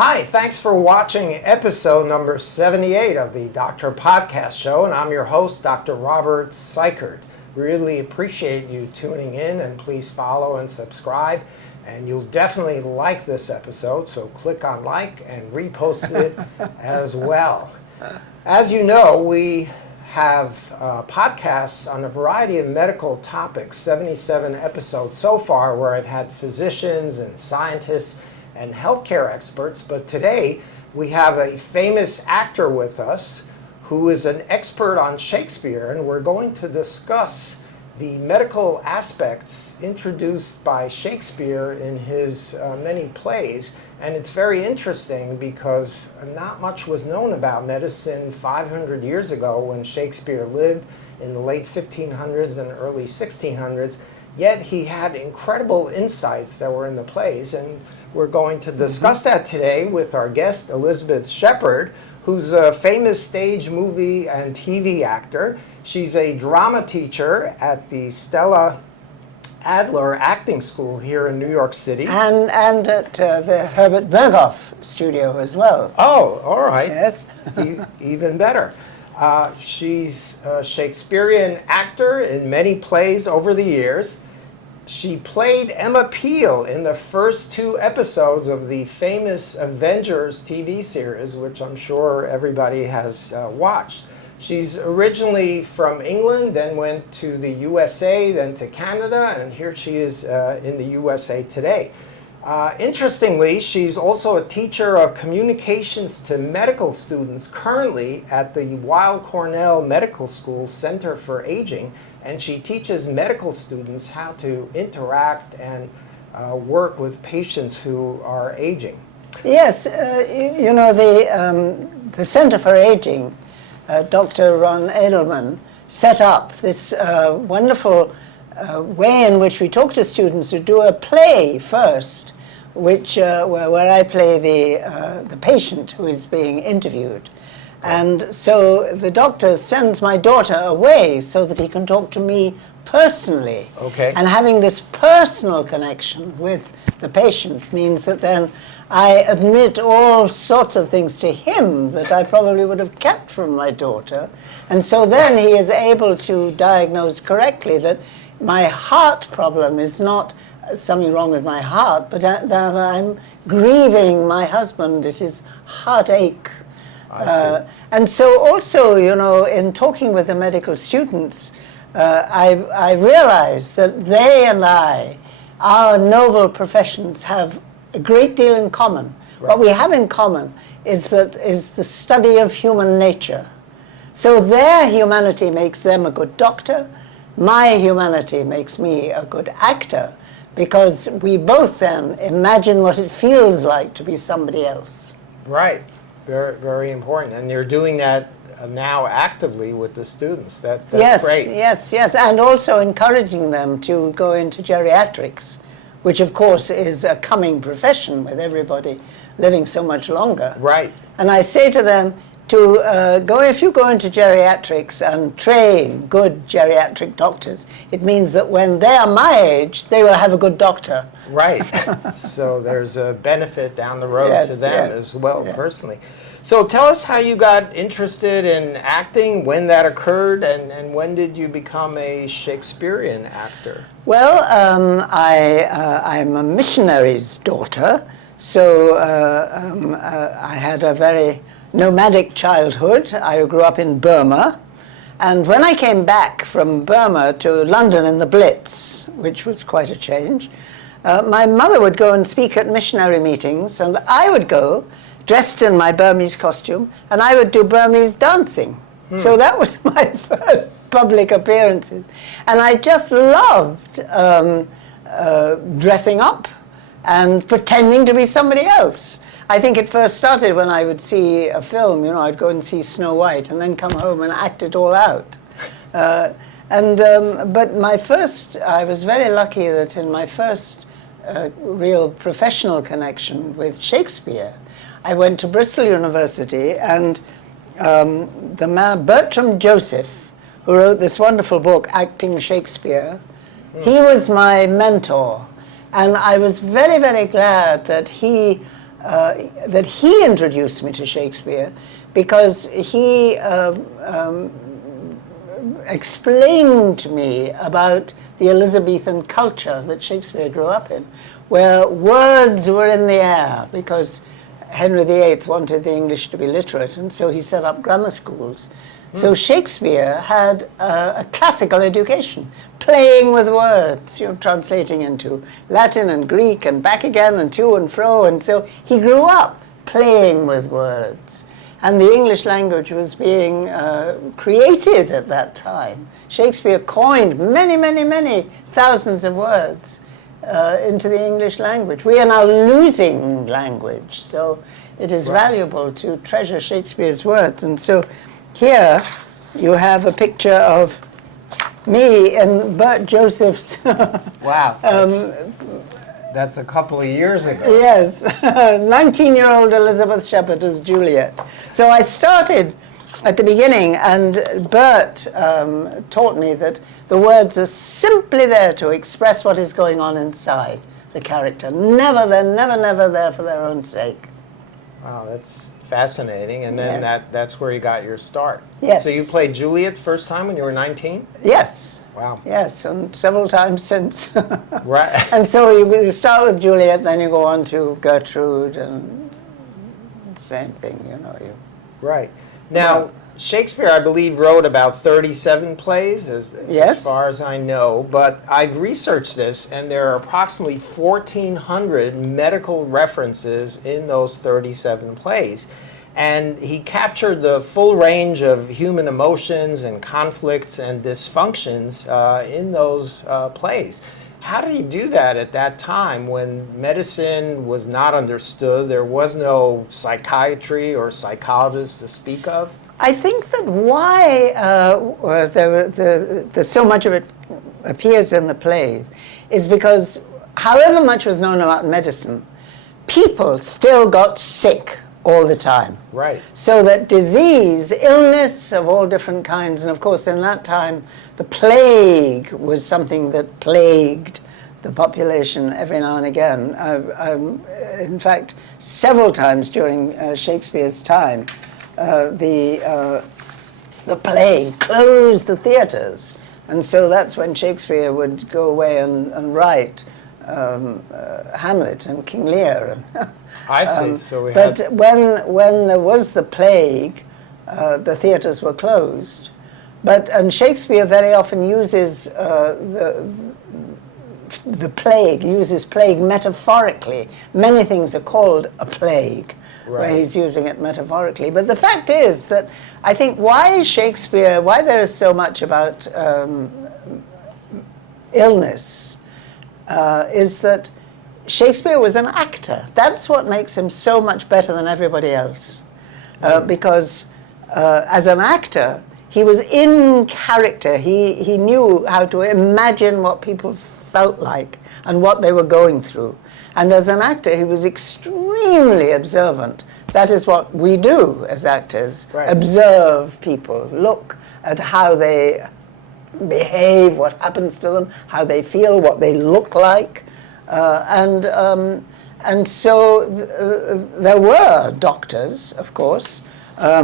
Hi, thanks for watching episode number 78 of the Doctor Podcast Show, and I'm your host, Dr. Robert Seichert. Really appreciate you tuning in, and please follow and subscribe. And you'll definitely like this episode, so click on like and repost it as well. As you know, we have podcasts on a variety of medical topics, 77 episodes so far, where I've had physicians and scientists and healthcare experts, but today we have a famous actor with us who is an expert on Shakespeare, and we're going to discuss the medical aspects introduced by Shakespeare in his many plays. And it's very interesting because not much was known about medicine 500 years ago when Shakespeare lived in the late 1500s and early 1600s, yet he had incredible insights that were in the plays. And we're going to discuss that today with our guest, Elizabeth Shepard, who's a famous stage, movie, and TV actor. She's a drama teacher at the Stella Adler Acting School here in New York City. And at the Herbert Berghoff studio as well. Oh, all right. Yes. Even better. She's a Shakespearean actor in many plays over the years. She played Emma Peel in the first 2 episodes of the famous Avengers TV series, which I'm sure everybody has watched. She's originally from England, then went to the USA, then to Canada, and here she is in the USA today. Interestingly, she's also a teacher of communications to medical students currently at the Weill Cornell Medical School Center for Aging, and she teaches medical students how to interact and work with patients who are aging. Yes, you know, the Center for Aging, Dr. Ron Edelman, set up this wonderful way in which we talk to students who do a play first, which where I play the patient who is being interviewed. And so the doctor sends my daughter away so that he can talk to me personally. Okay. And having this personal connection with the patient means that then I admit all sorts of things to him that I probably would have kept from my daughter. And so then he is able to diagnose correctly that my heart problem is not something wrong with my heart, but that I'm grieving my husband. It is heartache. And so also, you know, in talking with the medical students, I realize that they and I, our noble professions, have a great deal in common. Right. What we have in common is the study of human nature. So their humanity makes them a good doctor. My humanity makes me a good actor, because we both then imagine what it feels like to be somebody else. Right. Very, very important. And you're doing that now actively with the students. That's yes, great. Yes, and also encouraging them to go into geriatrics, which of course is a coming profession with everybody living so much longer. Right. And I say to them, if you go into geriatrics and train good geriatric doctors, it means that when they are my age, they will have a good doctor. Right. So there's a benefit down the road to them as well, personally. So tell us how you got interested in acting, when that occurred, and when did you become a Shakespearean actor? Well, I'm a missionary's daughter, so I had a very nomadic childhood. I grew up in Burma, and when I came back from Burma to London in the Blitz, which was quite a change, my mother would go and speak at missionary meetings, and I would go dressed in my Burmese costume, and I would do Burmese dancing. So that was my first public appearances. And I just loved dressing up and pretending to be somebody else. I think it first started when I would see a film, you know, I'd go and see Snow White and then come home and act it all out. But I was very lucky that in my first real professional connection with Shakespeare, I went to Bristol University, and the man Bertram Joseph, who wrote this wonderful book, Acting Shakespeare, he was my mentor. And I was very, very glad that he that he introduced me to Shakespeare, because he explained to me about the Elizabethan culture that Shakespeare grew up in, where words were in the air, because Henry VIII wanted the English to be literate, and so he set up grammar schools. So Shakespeare had a classical education, playing with words, translating into Latin and Greek and back again and to and fro, and so he grew up playing with words. And the English language was being created at that time. Shakespeare coined many, many, many thousands of words into the English language. We are now losing language, so it is valuable to treasure Shakespeare's words. And so here you have a picture of me and Bert Joseph's. Wow. That's a couple of years ago. Yes, 19-year-old Elizabeth Shepherd as Juliet. So I started at the beginning, and Bert taught me that the words are simply there to express what is going on inside the character. Never there for their own sake. Wow, that's fascinating. And then that's where you got your start. Yes. So you played Juliet first time when you were 19? Yes. Wow. Yes, and several times since. Right. And so you start with Juliet, then you go on to Gertrude, and same thing, Right. Now, Shakespeare, I believe, wrote about 37 plays, as far as I know, but I've researched this, and there are approximately 1,400 medical references in those 37 plays. And he captured the full range of human emotions and conflicts and dysfunctions in those plays. How did he do that at that time when medicine was not understood? There was no psychiatry or psychologist to speak of? I think that why so much of it appears in the plays is because however much was known about medicine, people still got sick all the time. Right. So that disease, illness of all different kinds, and of course in that time the plague was something that plagued the population every now and again. In fact, several times during Shakespeare's time, the plague closed the theatres, and so that's when Shakespeare would go away and write Hamlet and King Lear. I see. So but when there was the plague, the theatres were closed. And Shakespeare very often uses the plague, uses plague metaphorically. Many things are called a plague, where he's using it metaphorically. But the fact is that I think why there is so much about illness, is that Shakespeare was an actor. That's what makes him so much better than everybody else. Because as an actor, he was in character. He knew how to imagine what people felt like and what they were going through. And as an actor, he was extremely observant. That is what we do as actors, observe people, look at how they behave, what happens to them, how they feel, what they look like. And so there were doctors, of course. I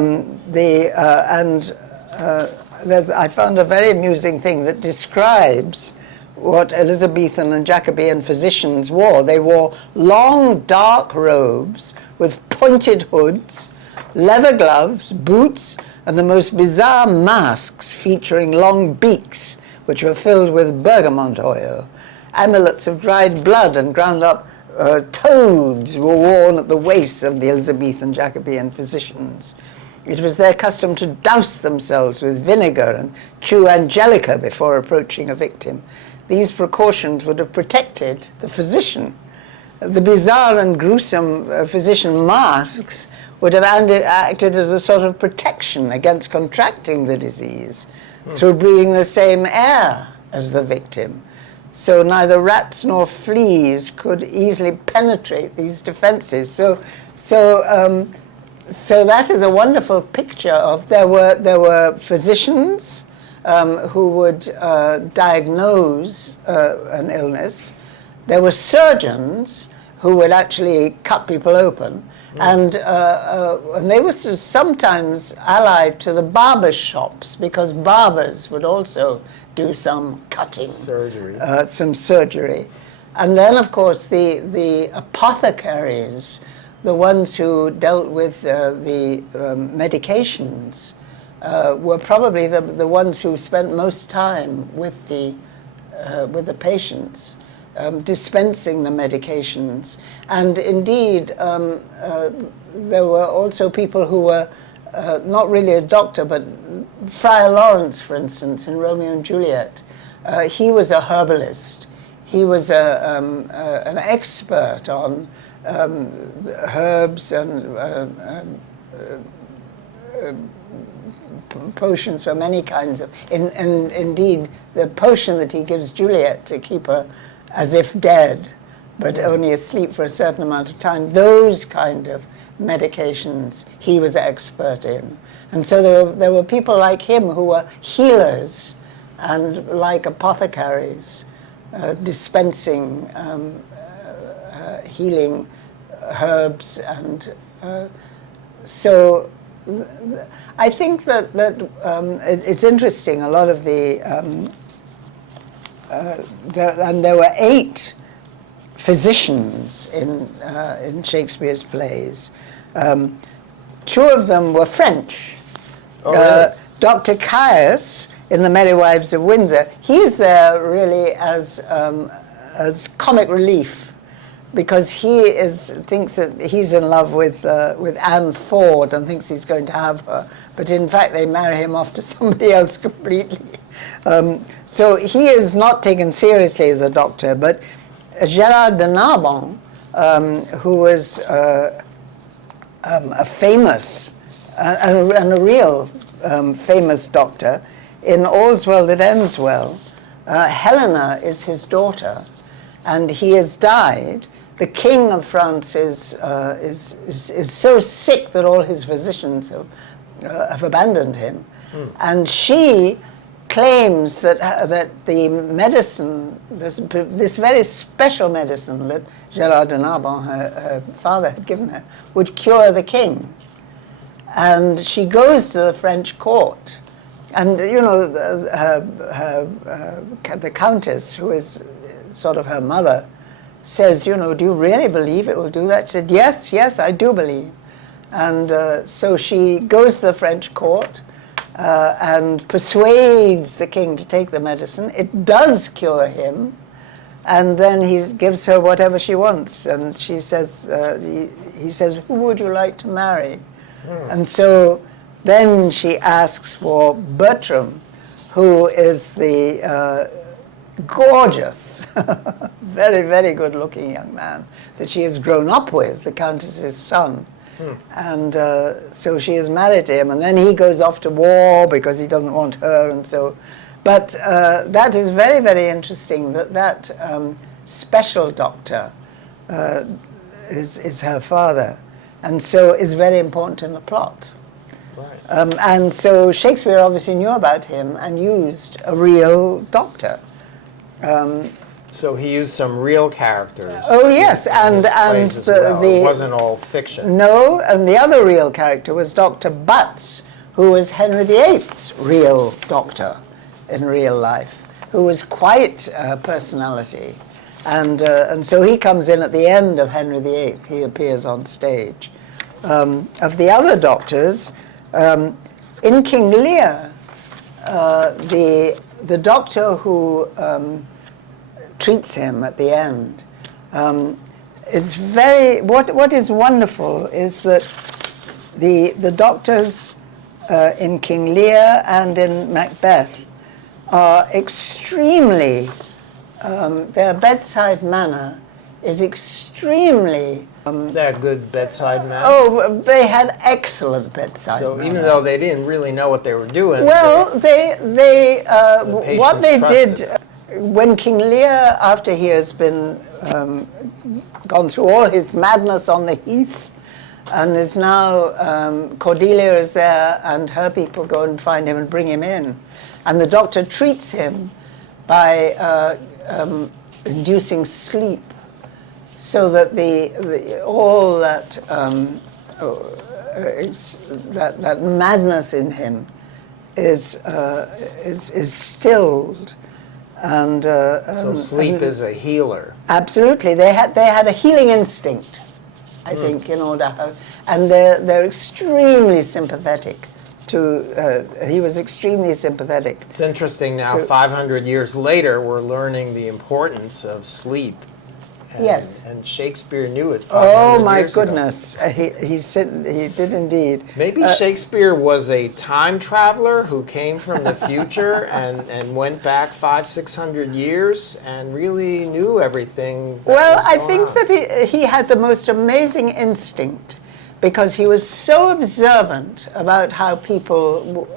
found a very amusing thing that describes what Elizabethan and Jacobean physicians wore. They wore long, dark robes with pointed hoods, leather gloves, boots, and the most bizarre masks featuring long beaks, which were filled with bergamot oil. Amulets of dried blood and ground up toads were worn at the waists of the Elizabethan Jacobean physicians. It was their custom to douse themselves with vinegar and chew angelica before approaching a victim. These precautions would have protected the physician. The bizarre and gruesome physician masks would have acted as a sort of protection against contracting the disease through breathing the same air as the victim. So neither rats nor fleas could easily penetrate these defenses. So that is a wonderful picture of there were physicians who would diagnose an illness. There were surgeons who would actually cut people open. And they were sometimes allied to the barbers' shops, because barbers would also do some cutting. Surgery. Some surgery. And then, of course, the apothecaries, the ones who dealt with the medications, were probably the ones who spent most time with the patients, dispensing the medications. And indeed, there were also people who were not really a doctor, but Friar Lawrence, for instance, in Romeo and Juliet. He was a herbalist. He was an expert on herbs and potions for many kinds of, and indeed the potion that he gives Juliet to keep her as if dead, but only asleep for a certain amount of time, those kind of medications he was expert in. And so there were people like him who were healers and like apothecaries, dispensing healing herbs. And so I think that it's interesting, a lot of and there were 8 physicians in Shakespeare's plays. 2 of them were French. Oh, really? Dr. Caius in The Merry Wives of Windsor, he's there really as comic relief, because he thinks that he's in love with Anne Ford and thinks he's going to have her, but in fact they marry him off to somebody else completely. So he is not taken seriously as a doctor, but Gérard de Narbon, who was a famous and a real famous doctor, in All's Well That Ends Well, Helena is his daughter, and he has died. The King of France is so sick that all his physicians have abandoned him, and she claims that the medicine, this very special medicine that Gérard de Narbon, her father, had given her, would cure the king. And she goes to the French court, and you know, the countess, who is sort of her mother, says, you know, do you really believe it will do that? She said, yes, I do believe. And so she goes to the French court and persuades the king to take the medicine. It does cure him, and then he gives her whatever she wants. And she says, he says, who would you like to marry? And so then she asks for Bertram, who is the gorgeous, very, very good-looking young man that she has grown up with, the Countess's son. And so she is married to him, and then he goes off to war because he doesn't want her, and so. But that is very, very interesting, that special doctor is her father, and so is very important in the plot. Right. And so Shakespeare obviously knew about him and used a real doctor. So he used some real characters. Oh yes, and it wasn't all fiction. No, and the other real character was Dr. Butts, who was Henry VIII's real doctor in real life, who was quite a personality, and so he comes in at the end of Henry VIII. He appears on stage. Of the other doctors, in King Lear, the doctor who treats him at the end is very. What is wonderful is that the doctors in King Lear and in Macbeth are extremely. Their bedside manner is extremely. They're good bedside manner. Oh, they had excellent bedside So manner. even though they didn't really know what they were doing. Well, what they patients did when King Lear, after he has been gone through all his madness on the heath, and is now Cordelia is there, and her people go and find him and bring him in, and the doctor treats him by inducing sleep. so that all that that madness in him is stilled, and So sleep is a healer. absolutely they had a healing instinct, I think, and they're extremely sympathetic to. He was extremely sympathetic. It's interesting now, 500 years later, we're learning the importance of sleep. And, Yes. And Shakespeare knew it 500 Oh my years ago. goodness, he did indeed. Maybe Shakespeare was a time traveler who came from the future and went back 500-600 years and really knew everything. Well, I think that he had the most amazing instinct, because he was so observant about how people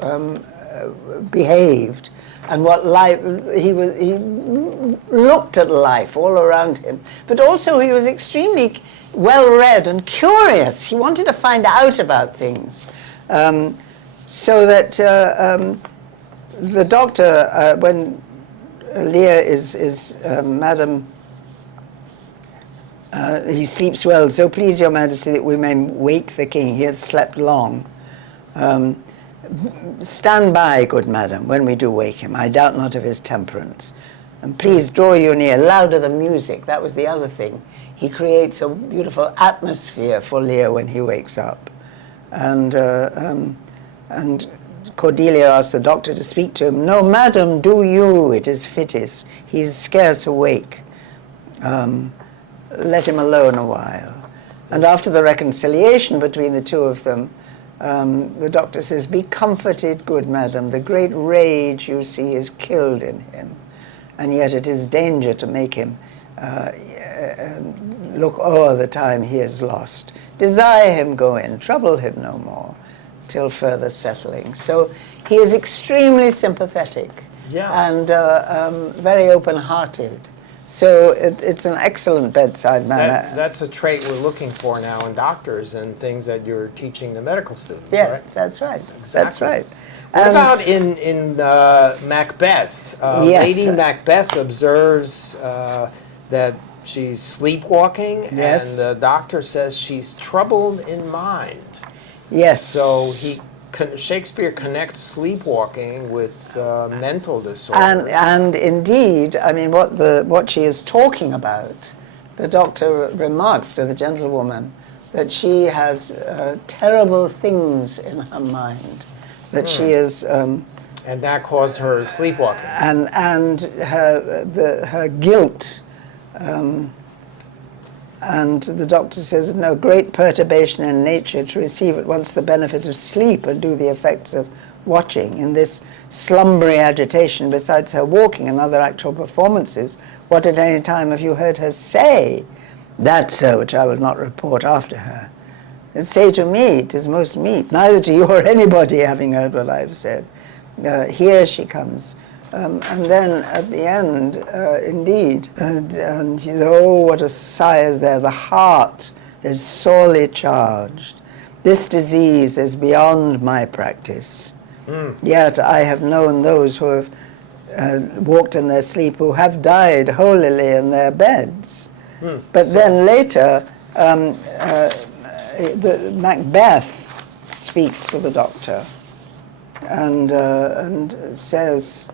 behaved and what life, he looked at life all around him. But also he was extremely well-read and curious. He wanted to find out about things. So that the doctor, when Lear is Madam, he sleeps well, so please your majesty that we may wake the king. He hath slept long. Stand by, good madam, when we do wake him. I doubt not of his temperance. And please draw you near, louder the music. That was the other thing. He creates a beautiful atmosphere for Lear when he wakes up. And Cordelia asked the doctor to speak to him. No, madam, do you, it is fittest. He's scarce awake. Let him alone a while. And after the reconciliation between the two of them, the doctor says, be comforted, good madam. The great rage you see is killed in him. And yet it is danger to make him look o'er the time he has lost. Desire him go in, trouble him no more, till further settling. So he is extremely sympathetic, and very open-hearted. So it's an excellent bedside manner. That's a trait we're looking for now in doctors and things that you're teaching the medical students. Yes, right? that's right. Exactly. That's right. What about in Macbeth? Yes. Lady Macbeth observes that she's sleepwalking, Yes. and the doctor says she's troubled in mind. Yes. So Shakespeare connects sleepwalking with mental disorders. And indeed, I mean, what she is talking about, the doctor remarks to the gentlewoman that she has terrible things in her mind, that she is... and that caused her sleepwalking. And her guilt... and the doctor says, no, great perturbation in nature to receive at once the benefit of sleep and do the effects of watching. In this slumbery agitation, besides her walking and other actual performances, what at any time have you heard her say? That, sir, which I will not report after her. And say to me, 'tis most meet, neither to you or anybody having heard what I have said. Here she comes. And then at the end, indeed, and she says, oh, what a sigh is there. The heart is sorely charged. This disease is beyond my practice. Yet I have known those who have walked in their sleep who have died holily in their beds. But then later, Macbeth speaks to the doctor and says,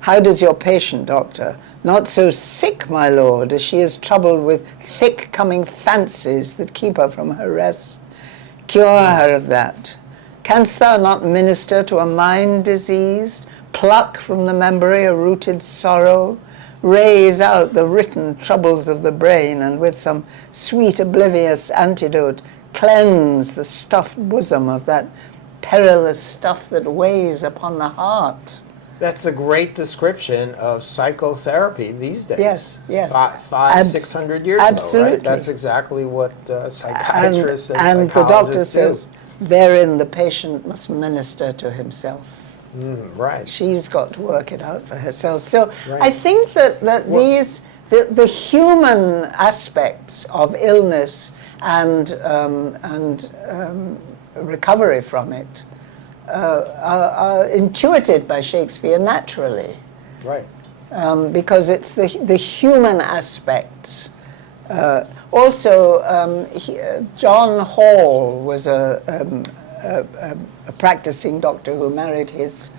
how does your patient, doctor? Not so sick, my lord, as she is troubled with thick-coming fancies that keep her from her rest. Cure her of that. Canst thou not minister to a mind diseased, pluck from the memory a rooted sorrow, raise out the written troubles of the brain, and with some sweet oblivious antidote cleanse the stuffed bosom of that perilous stuff that weighs upon the heart? That's a great description of psychotherapy these days. Yes, yes. 600 years absolutely. ago, right? That's exactly what psychiatrists and the doctor psychologists says, therein the patient must minister to himself. Right. She's got to work it out for herself. So Right. I think that the human aspects of illness and recovery from it are intuited by Shakespeare naturally, Right. because it's the human aspects John Hall was a practicing doctor who married his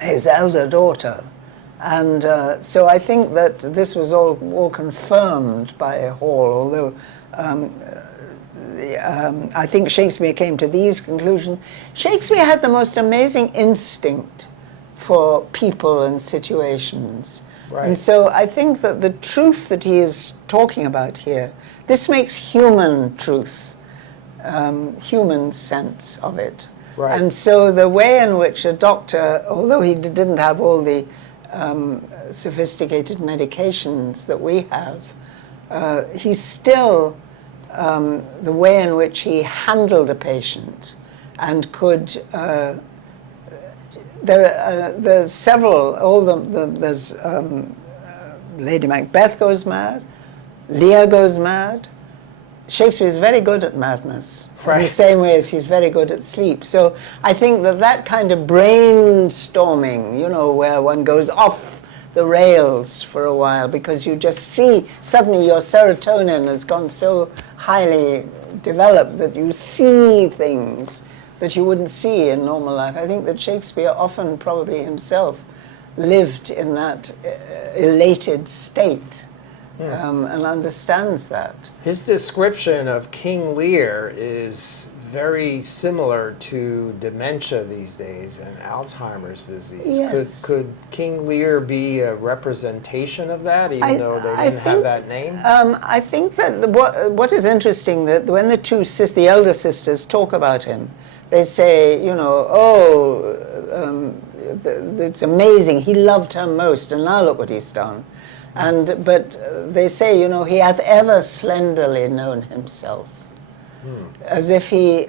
elder daughter. And so I think that this was all confirmed by Hall, although I think Shakespeare came to these conclusions. Shakespeare had the most amazing instinct for people and situations. Right. And so I think that the truth that he is talking about here, this makes human truth, human sense of it. Right. And so the way in which a doctor, although he didn't have all the sophisticated medications that we have, he still, the way in which he handled a patient and could, there's several, there's Lady Macbeth goes mad, Lear goes mad. Shakespeare is very good at madness, right, in the same way as he's very good at sleep. So I think that kind of brainstorming, where one goes off the rails for a while because you just see, suddenly your serotonin has gone so highly developed that you see things that you wouldn't see in normal life. I think that Shakespeare often probably himself lived in that elated state. And understands that. His description of King Lear is very similar to dementia these days and Alzheimer's disease. Yes. Could King Lear be a representation of that, even though they didn't have that name? I think that what is interesting, that when the elder sisters talk about him, they say, it's amazing, he loved her most, and now look what he's done. But they say, he hath ever slenderly known himself, as if he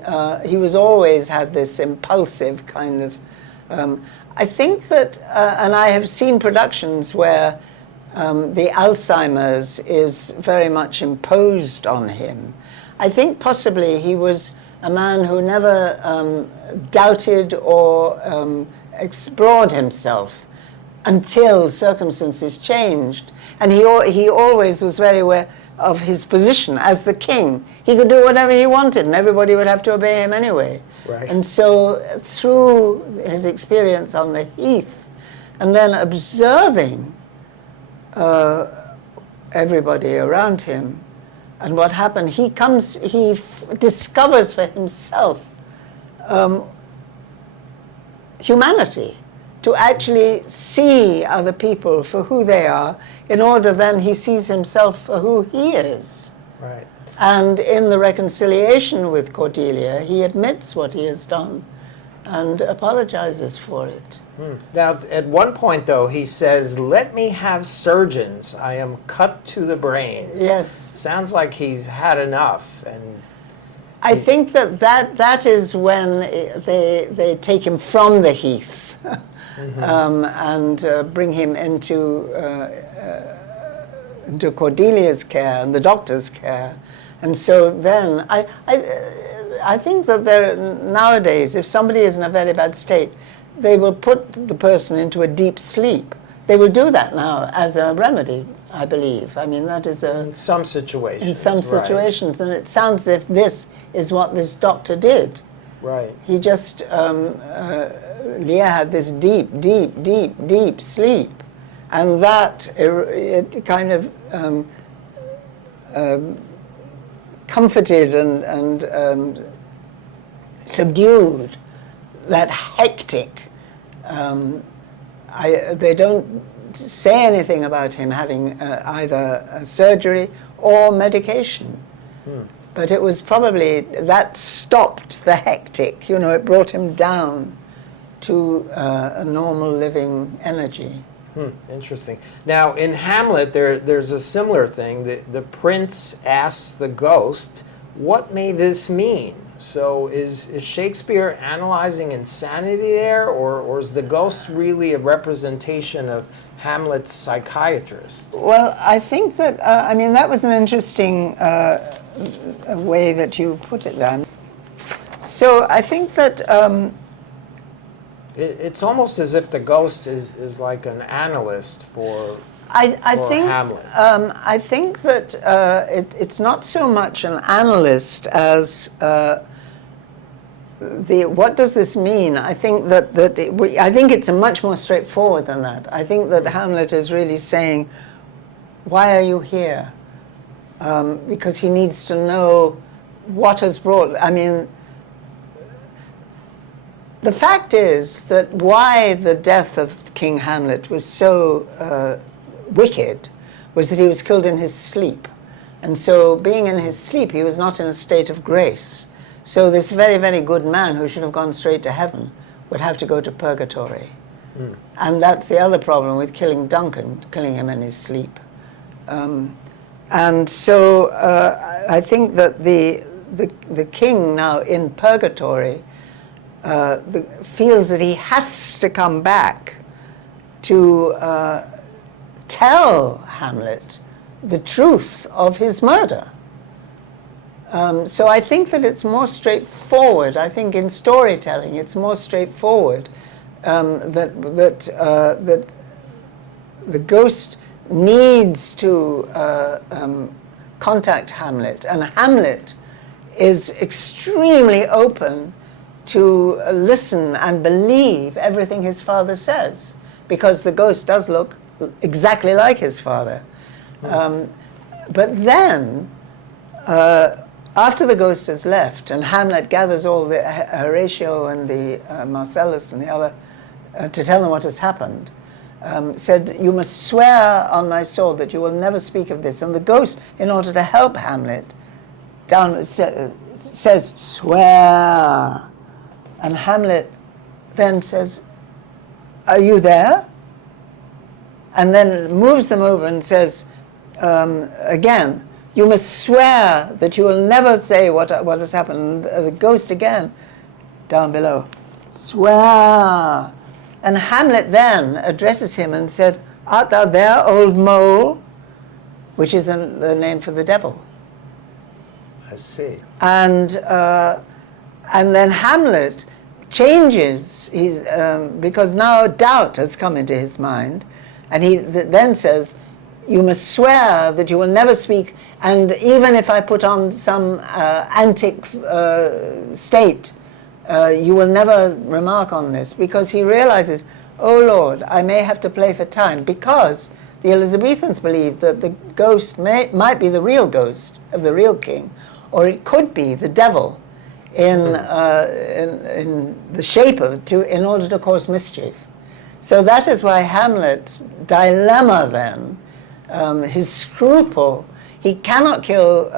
was always had this impulsive kind of. I think that, and I have seen productions where the Alzheimer's is very much imposed on him. I think possibly he was a man who never doubted or explored himself until circumstances changed. And he always was very aware of his position as the king. He could do whatever he wanted, and everybody would have to obey him anyway. Right. And so through his experience on the heath, and then observing everybody around him, and what happened, he discovers for himself humanity, to actually see other people for who they are, in order then he sees himself for who he is. Right. And in the reconciliation with Cordelia, he admits what he has done and apologizes for it. Now, at one point, though, he says, "Let me have surgeons. I am cut to the brains." Yes. Sounds like he's had enough. And I think that is when they take him from the heath. And bring him into Cordelia's care and the doctor's care. And so then I think that nowadays, if somebody is in a very bad state, they will put the person into a deep sleep. They will do that now as a remedy, I believe. I mean, that is in some situations. in some situations, and it sounds as if this is what this doctor did. Right. He just Lear had this deep sleep, and that it kind of comforted and subdued that hectic. They don't say anything about him having either surgery or medication. But it was probably, that stopped the hectic, it brought him down to a normal living energy. Interesting. Now, in Hamlet, there's a similar thing. The prince asks the ghost, "What may this mean?" So is Shakespeare analyzing insanity there, or is the ghost really a representation of Hamlet's psychiatrist? Well, I think that, that was an interesting way that you put it there. So I think that it's almost as if the ghost is like an analyst for I for think Hamlet? I think that it's not so much an analyst as what does this mean? I think I think it's much more straightforward than that. I think that Hamlet is really saying, "Why are you here?" Because he needs to know what has brought. I mean, the fact is that why the death of King Hamlet was so wicked was that he was killed in his sleep. And so being in his sleep, he was not in a state of grace. So this very, very good man who should have gone straight to heaven would have to go to purgatory. And that's the other problem with killing Duncan, killing him in his sleep. And so I think that the king now in purgatory feels that he has to come back to tell Hamlet the truth of his murder. So I think that it's more straightforward. I think in storytelling it's more straightforward that the ghost needs to contact Hamlet, and Hamlet is extremely open to listen and believe everything his father says, because the ghost does look exactly like his father. But then, after the ghost has left, and Hamlet gathers all the Horatio and the Marcellus and the other to tell them what has happened, said, "You must swear on my sword that you will never speak of this." And the ghost, in order to help Hamlet, says, "Swear." And Hamlet then says, "Are you there?" And then moves them over and says, again, "You must swear that you will never say what has happened." And the ghost again, down below, "Swear." And Hamlet then addresses him and said, "Art thou there, old mole?" Which is the name for the devil. I see. And then Hamlet changes because now doubt has come into his mind, and he then says, "You must swear that you will never speak, and even if I put on some antic state, you will never remark on this," because he realizes, "Oh Lord, I may have to play for time," because the Elizabethans believed that the ghost might be the real ghost of the real king, or it could be the devil in the shape in order to cause mischief. So that is why Hamlet's dilemma then, his scruple, he cannot kill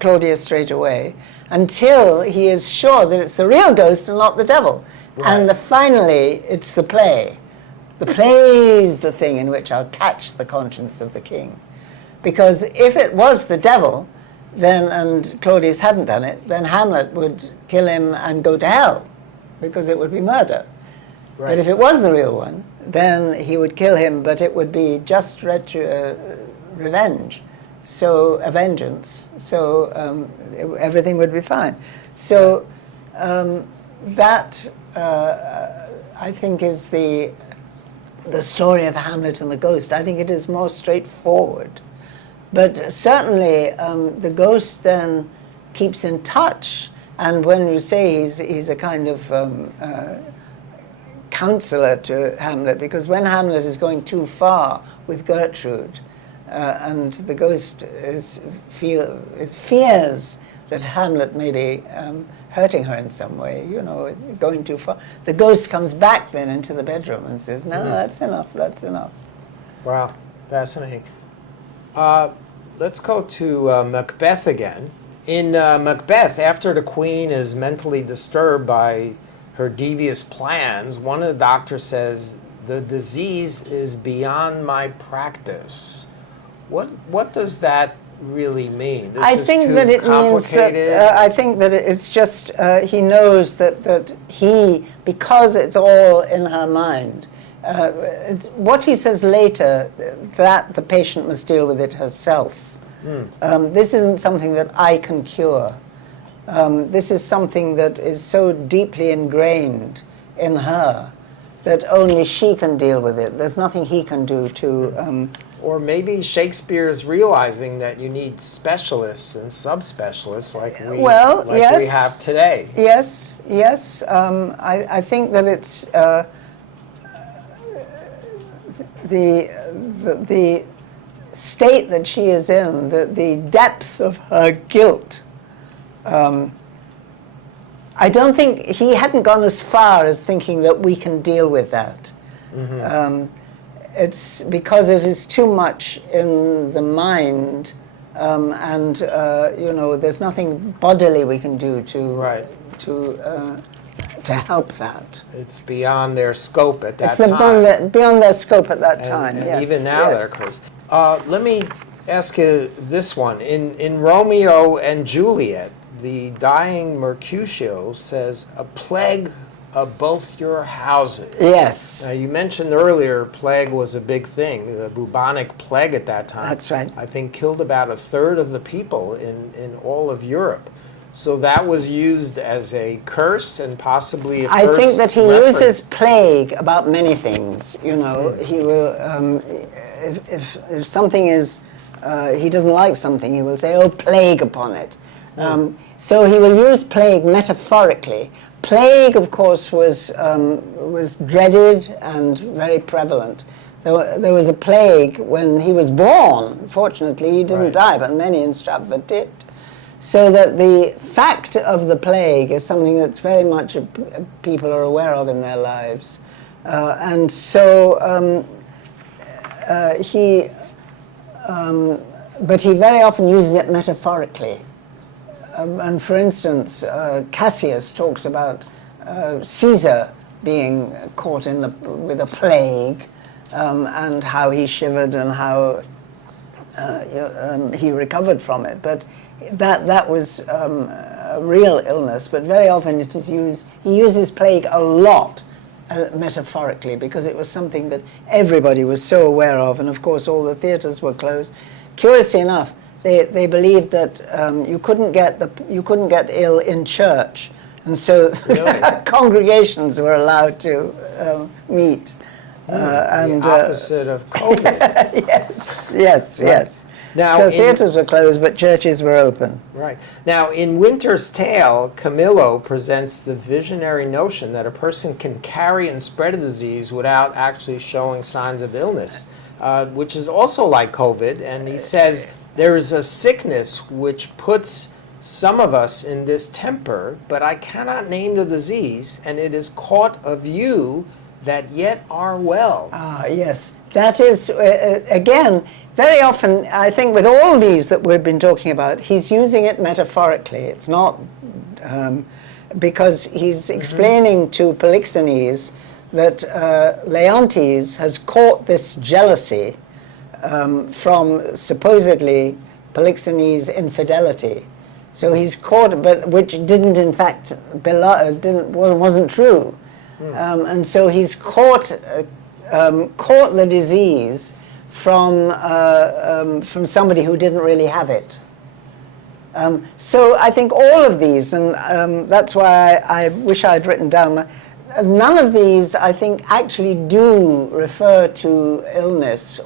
Claudius straight away until he is sure that it's the real ghost and not the devil. Right. And finally, it's the play. The play is the thing in which I'll catch the conscience of the king. Because if it was the devil, then, and Claudius hadn't done it, then Hamlet would kill him and go to hell, because it would be murder. Right. But if it was the real one, then he would kill him, but it would be just revenge, so a vengeance. So everything would be fine. So that, I think, is the story of Hamlet and the ghost. I think it is more straightforward. But certainly the ghost then keeps in touch, and when you say he's a kind of counselor to Hamlet, because when Hamlet is going too far with Gertrude, and the ghost fears that Hamlet may be hurting her in some way, going too far, the ghost comes back then into the bedroom and says, "No, that's enough, that's enough." Wow, fascinating. Let's go to Macbeth again. In Macbeth, after the queen is mentally disturbed by her devious plans, one of the doctors says, "The disease is beyond my practice." What does that really mean? I think that it means that I think that it's just he knows that he, because it's all in her mind. What he says later, that the patient must deal with it herself. This isn't something that I can cure. This is something that is so deeply ingrained in her that only she can deal with it. There's nothing he can do to... Or maybe Shakespeare's realizing that you need specialists and subspecialists like we have today. Yes, yes. I think that it's the state that she is in, the depth of her guilt. I don't think he hadn't gone as far as thinking that we can deal with that. It's because it is too much in the mind, and there's nothing bodily we can do to help that. It's beyond their scope at that it's time. It's beyond their scope at that time. And yes, even now they're close. Let me ask you this one: in Romeo and Juliet, the dying Mercutio says, "A plague of both your houses." Yes. Now, you mentioned earlier plague was a big thing, the bubonic plague at that time. That's right. I think killed about a third of the people in all of Europe. So that was used as a curse and possibly a I think that he reference. uses plague about many things. He will, if something is, he doesn't like something, he will say, "Oh, plague upon it." So he will use plague metaphorically. Plague, of course, was dreaded and very prevalent. There was a plague when he was born. Fortunately, he didn't die, but many in Stratford did. So that the fact of the plague is something that's very much people are aware of in their lives. And so but he very often uses it metaphorically. And for instance, Cassius talks about Caesar being caught with a plague, and how he shivered and how he recovered from it. But that was a real illness. But very often it is used. He uses plague a lot metaphorically because it was something that everybody was so aware of, and of course all the theatres were closed. Curiously enough, they believed that you couldn't get ill in church, and so congregations were allowed to meet. And the opposite of COVID. Yes. Now, so theatres were closed, but churches were open. Right. Now, in Winter's Tale, Camillo presents the visionary notion that a person can carry and spread a disease without actually showing signs of illness, which is also like COVID. And he says, there is a sickness which puts some of us in this temper, but I cannot name the disease, and it is caught of you that yet are well. Yes. That is, again, very often, I think with all these that we've been talking about, he's using it metaphorically. It's not, because he's explaining to Polixenes that Leontes has caught this jealousy from supposedly Polixenes' infidelity. So he's caught, but which didn't in fact wasn't true. And so he's caught the disease from somebody who didn't really have it. So I think all of these, and that's why I wish I'd written down, none of these I think actually do refer to illness,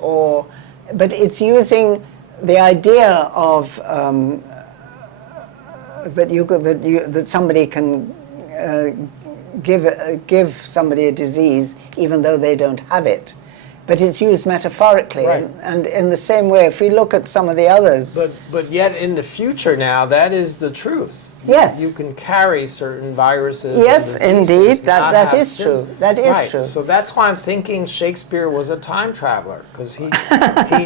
but it's using the idea of that somebody can give somebody a disease even though they don't have it. But it's used metaphorically, and in the same way, if we look at some of the others... But yet in the future now, that is the truth. Yes. You can carry certain viruses. Yes, and indeed, that is true. That is true. So that's why I'm thinking Shakespeare was a time traveler, because he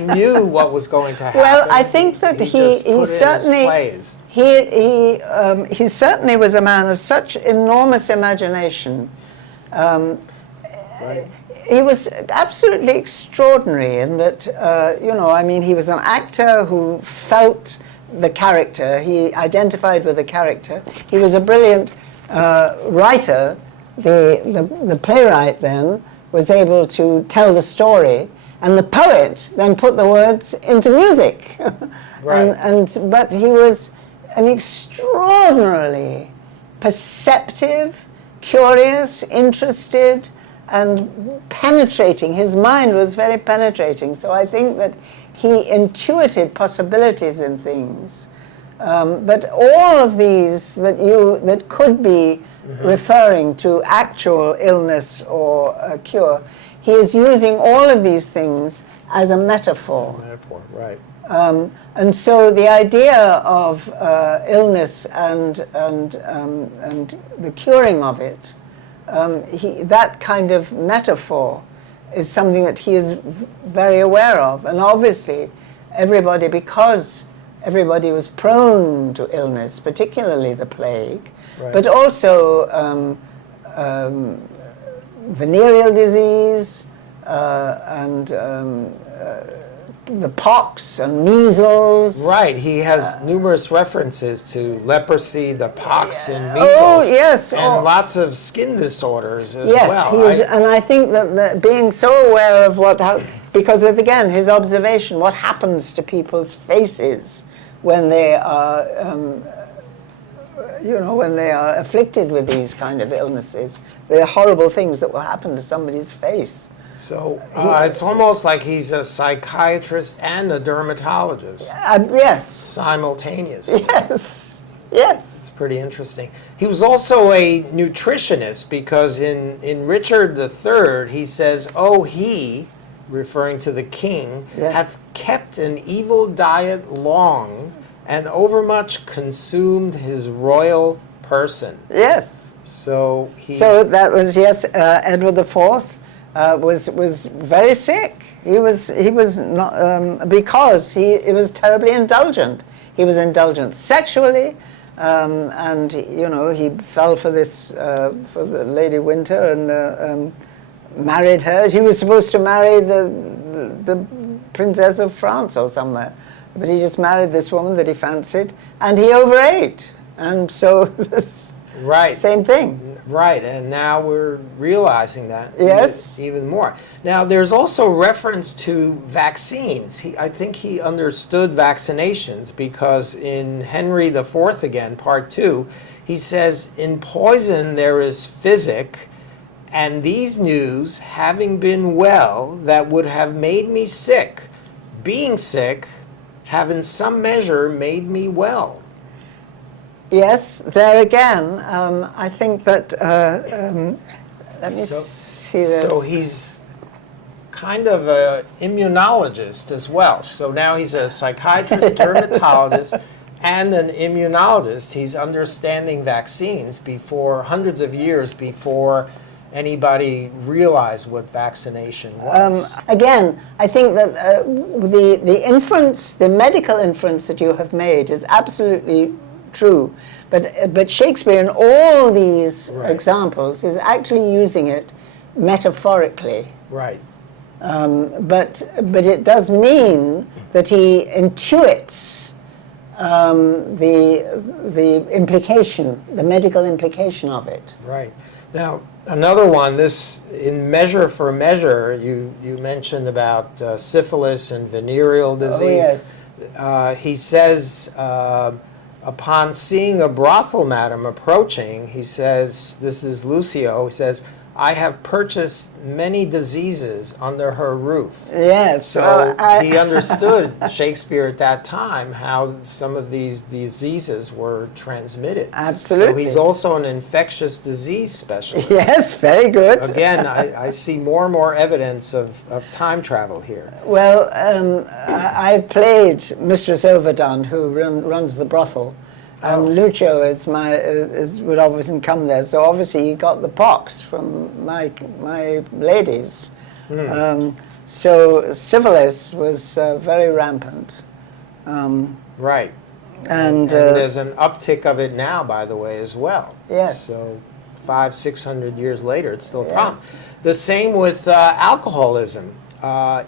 knew what was going to happen. Well, I think that he certainly... He certainly was a man of such enormous imagination. He was absolutely extraordinary in that, he was an actor who felt the character. He identified with the character. He was a brilliant writer. The playwright then was able to tell the story, and the poet then put the words into music. But he was an extraordinarily perceptive, curious, interested, and penetrating. His mind was very penetrating. So I think that he intuited possibilities in things. But all of these that could be referring to actual illness or a cure, he is using all of these things as a metaphor. Right. And so the idea of illness and the curing of it, that kind of metaphor is something that he is very aware of. And obviously, because everybody was prone to illness, particularly the plague, but also venereal disease and the pox and measles. Right, he has numerous references to leprosy, the pox and measles. Oh, yes. And lots of skin disorders as well. Yes, and I think that being so aware of because of, again, his observation, what happens to people's faces when they are, when they are afflicted with these kind of illnesses, the horrible things that will happen to somebody's face. So it's almost like he's a psychiatrist and a dermatologist. Yes. Simultaneously. Yes. It's pretty interesting. He was also a nutritionist because in Richard III, he says, "Oh, he," referring to the king, "hath kept an evil diet long and overmuch consumed his royal person." Yes. So that was, Edward IV. Was very sick. He was not because he was terribly indulgent. He was indulgent sexually, and he fell for for the Lady Winter and married her. He was supposed to marry the Princess of France or somewhere, but he just married this woman that he fancied, and he overate, and so this same thing. Right, and now we're realizing that even more. Now, there's also reference to vaccines. I think he understood vaccinations because in Henry IV again, Part 2, he says, "In poison there is physic, and these news, having been well, that would have made me sick, being sick, have in some measure made me well." Yes, there again, I think that, let me see that. So he's kind of an immunologist as well. So now he's a psychiatrist, dermatologist, and an immunologist. He's understanding vaccines hundreds of years before anybody realized what vaccination was. Again, I think that the medical inference that you have made is absolutely true, but Shakespeare in all these examples is actually using it metaphorically. Right. But it does mean that he intuits the implication, the medical implication of it. Right. Now, another one, this in Measure for Measure, you mentioned about syphilis and venereal disease. Oh, yes. He says, upon seeing a brothel madam approaching, he says, this is Lucio, he says, "I have purchased many diseases under her roof." Yes. So he understood, Shakespeare at that time, how some of these diseases were transmitted. Absolutely. So he's also an infectious disease specialist. Yes, very good. Again, I see more and more evidence of time travel here. Well, I played Mistress Overdone, who runs the brothel. And Lucio would obviously come there, so obviously he got the pox from my ladies. So syphilis was very rampant. Right. And there's an uptick of it now, by the way, as well. Yes. So 500-600 years later, it's still a problem. The same with alcoholism.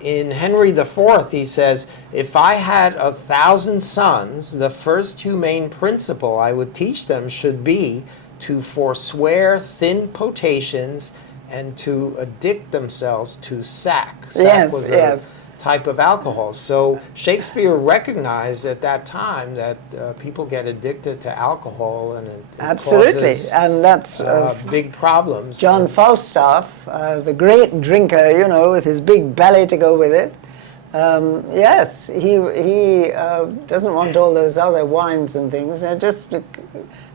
In Henry IV, he says, "If I had 1,000 sons, the first humane principle I would teach them should be to forswear thin potations and to addict themselves to sack." Sack was type of alcohol. So Shakespeare recognized at that time that people get addicted to alcohol, and it Absolutely, causes and that's big problems. John Falstaff, the great drinker, you know, with his big belly to go with it. Yes, he doesn't want all those other wines and things. Just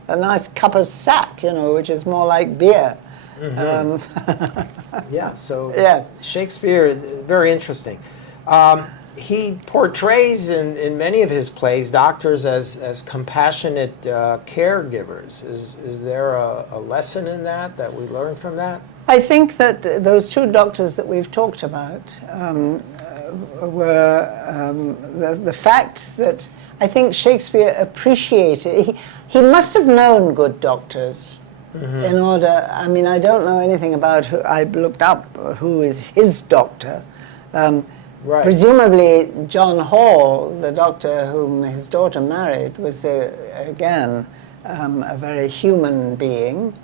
a nice cup of sack, you know, which is more like beer. Yeah, so Yeah. Shakespeare is very interesting. He portrays in many of his plays doctors as compassionate caregivers. Is there a lesson in that we learn from that? I think that those two doctors that we've talked about were the fact that I think Shakespeare appreciated, he must have known good doctors in order, I mean, I don't know anything about who, I looked up who is his doctor. Right. Presumably John Hall, the doctor whom his daughter married, was again a very human being.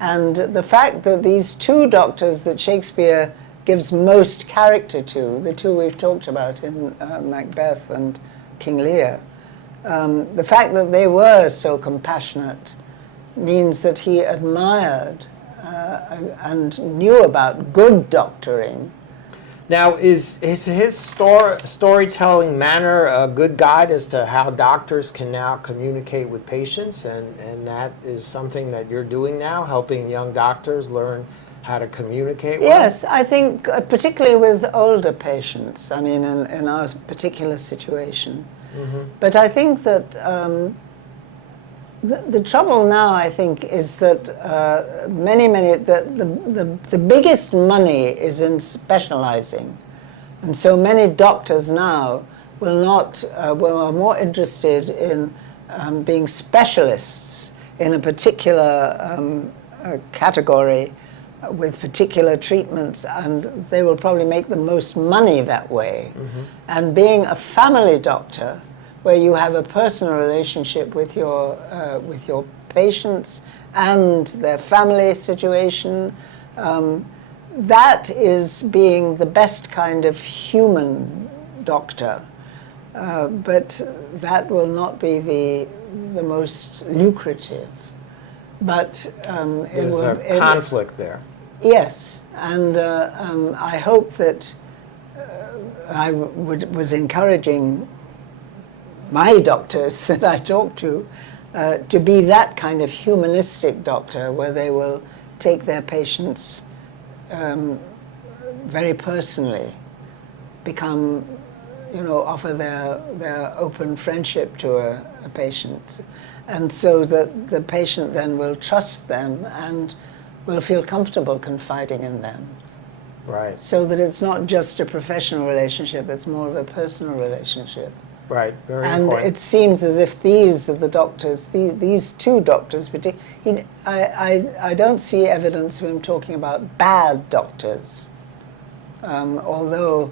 And the fact that these two doctors that Shakespeare gives most character to, the two we've talked about in Macbeth and King Lear, the fact that they were so compassionate means that he admired and knew about good doctoring. Now, is his storytelling manner a good guide as to how doctors can now communicate with patients, and that is something that you're doing now, helping young doctors learn how to communicate well? Yes, I think particularly with older patients, I mean, in our particular situation. But I think that the trouble now, I think, is that the biggest money is in specializing. And so many doctors now are more interested in being specialists in a particular category with particular treatments, and they will probably make the most money that way. And being a family doctor, where you have a personal relationship with your patients and their family situation, that is being the best kind of human doctor. But that will not be the most lucrative. But there's a conflict there. Yes, and I hope that I was encouraging my doctors that I talk to be that kind of humanistic doctor, where they will take their patients very personally, become, offer their open friendship to a patient, and so that the patient then will trust them and will feel comfortable confiding in them. Right. So that it's not just a professional relationship, it's more of a personal relationship. Right, very and important. It seems as if these are the doctors, these two doctors, I don't see evidence of him talking about bad doctors, although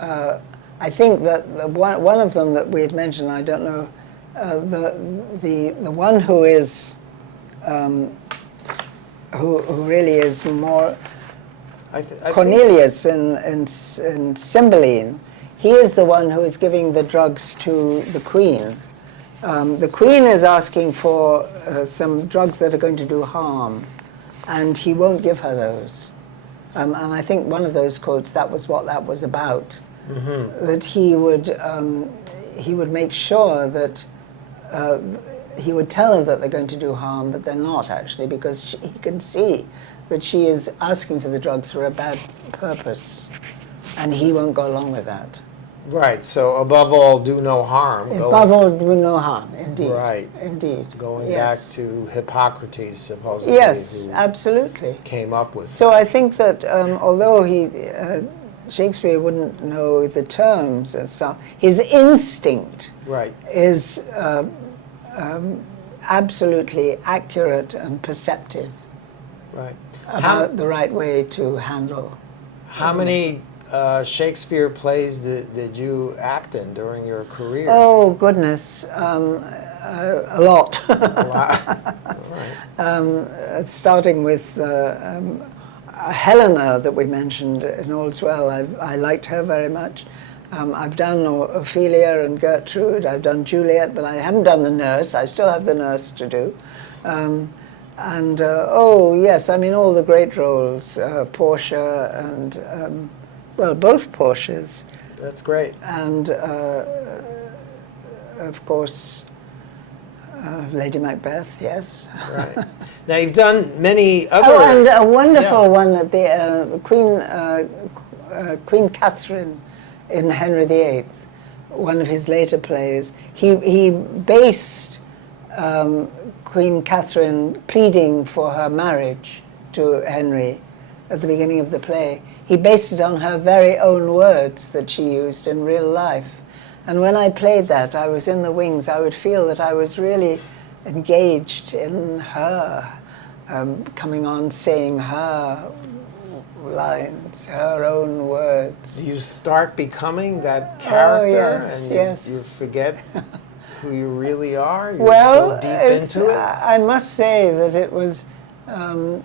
I think that the one of them that we had mentioned, I don't know, the one who is who really is more Cornelius in Cymbeline. He is the one who is giving the drugs to the Queen. The Queen is asking for some drugs that are going to do harm, and he won't give her those. And I think one of those quotes, that was what that was about. That he would make sure that he would tell her that they're going to do harm, but they're not actually, because he can see that she is asking for the drugs for a bad purpose, and he won't go along with that. Right, so above all, do no harm. Above all, do no harm, indeed. Right. Indeed. Going yes. back to Hippocrates, supposedly. Yes, absolutely. Came up with So I think that although Shakespeare wouldn't know the terms, his instinct right. is absolutely accurate and perceptive. Right. About the right way to handle. How many Shakespeare plays did you act in during your career? Oh, goodness, a lot. Wow. Right. Starting with Helena that we mentioned in All's Well, I liked her very much. I've done Ophelia and Gertrude, I've done Juliet, but I haven't done the nurse. I still have the nurse to do. Oh yes, I mean all the great roles, Portia and, well, both Portias. That's great. And of course, Lady Macbeth, yes. Right. Now you've done many other... Oh, and a wonderful one that the Queen Catherine in Henry VIII, one of his later plays, he based Queen Catherine pleading for her marriage to Henry at the beginning of the play. He based it on her very own words that she used in real life. And when I played that, I was in the wings. I would feel that I was really engaged in her, coming on, saying her lines, her own words. You start becoming that character, yes, and you forget who you really are. You're well, so deep into it. I must say that it was, in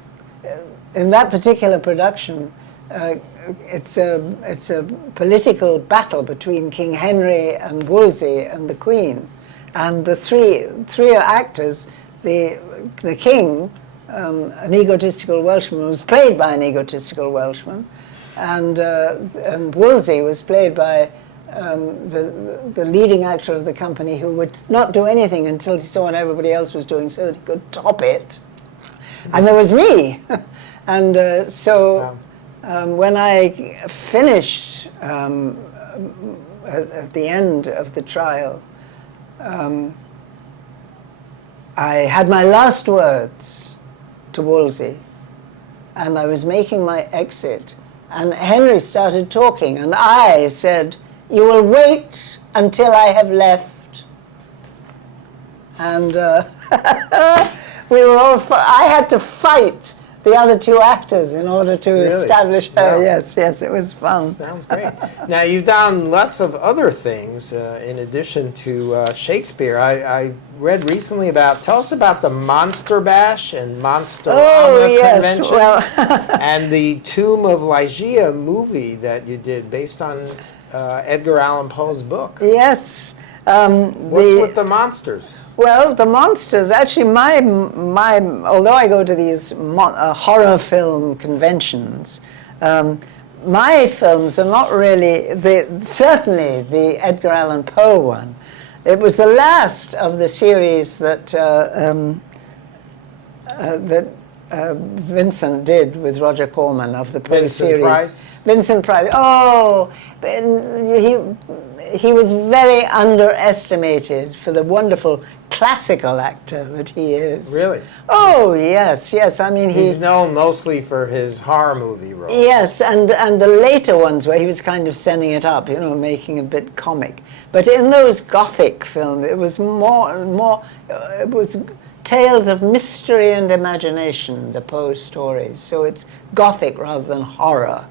that particular production, it's a political battle between King Henry and Wolsey and the Queen, and the three actors. The king, an egotistical Welshman, was played by an egotistical Welshman, and Wolsey was played by the leading actor of the company, who would not do anything until he saw what everybody else was doing, so that he could top it. And there was me, and so. Wow. When I finished at the end of the trial, I had my last words to Wolsey, and I was making my exit, and Henry started talking, and I said, "You will wait until I have left." And we were all. I had to fight the other two actors in order to establish her. Wow. Yes, it was fun. Sounds great. Now, you've done lots of other things in addition to Shakespeare. I read recently tell us about the Monster Bash and Monster Conventions, well. and the Tomb of Ligeia movie that you did based on Edgar Allan Poe's book. Yes. What's with the monsters? Well, the monsters, actually, although I go to these horror film conventions, my films are not really, certainly the Edgar Allan Poe one. It was the last of the series that Vincent did with Roger Corman of the Poe series. Price? Vincent Price. Oh, he was very underestimated for the wonderful classical actor that he is. Really? Oh, yes. I mean, he's known mostly for his horror movie roles. Yes, and the later ones where he was kind of sending it up, making it a bit comic. But in those Gothic films, it was more. It was tales of mystery and imagination, the Poe stories. So it's Gothic rather than horror.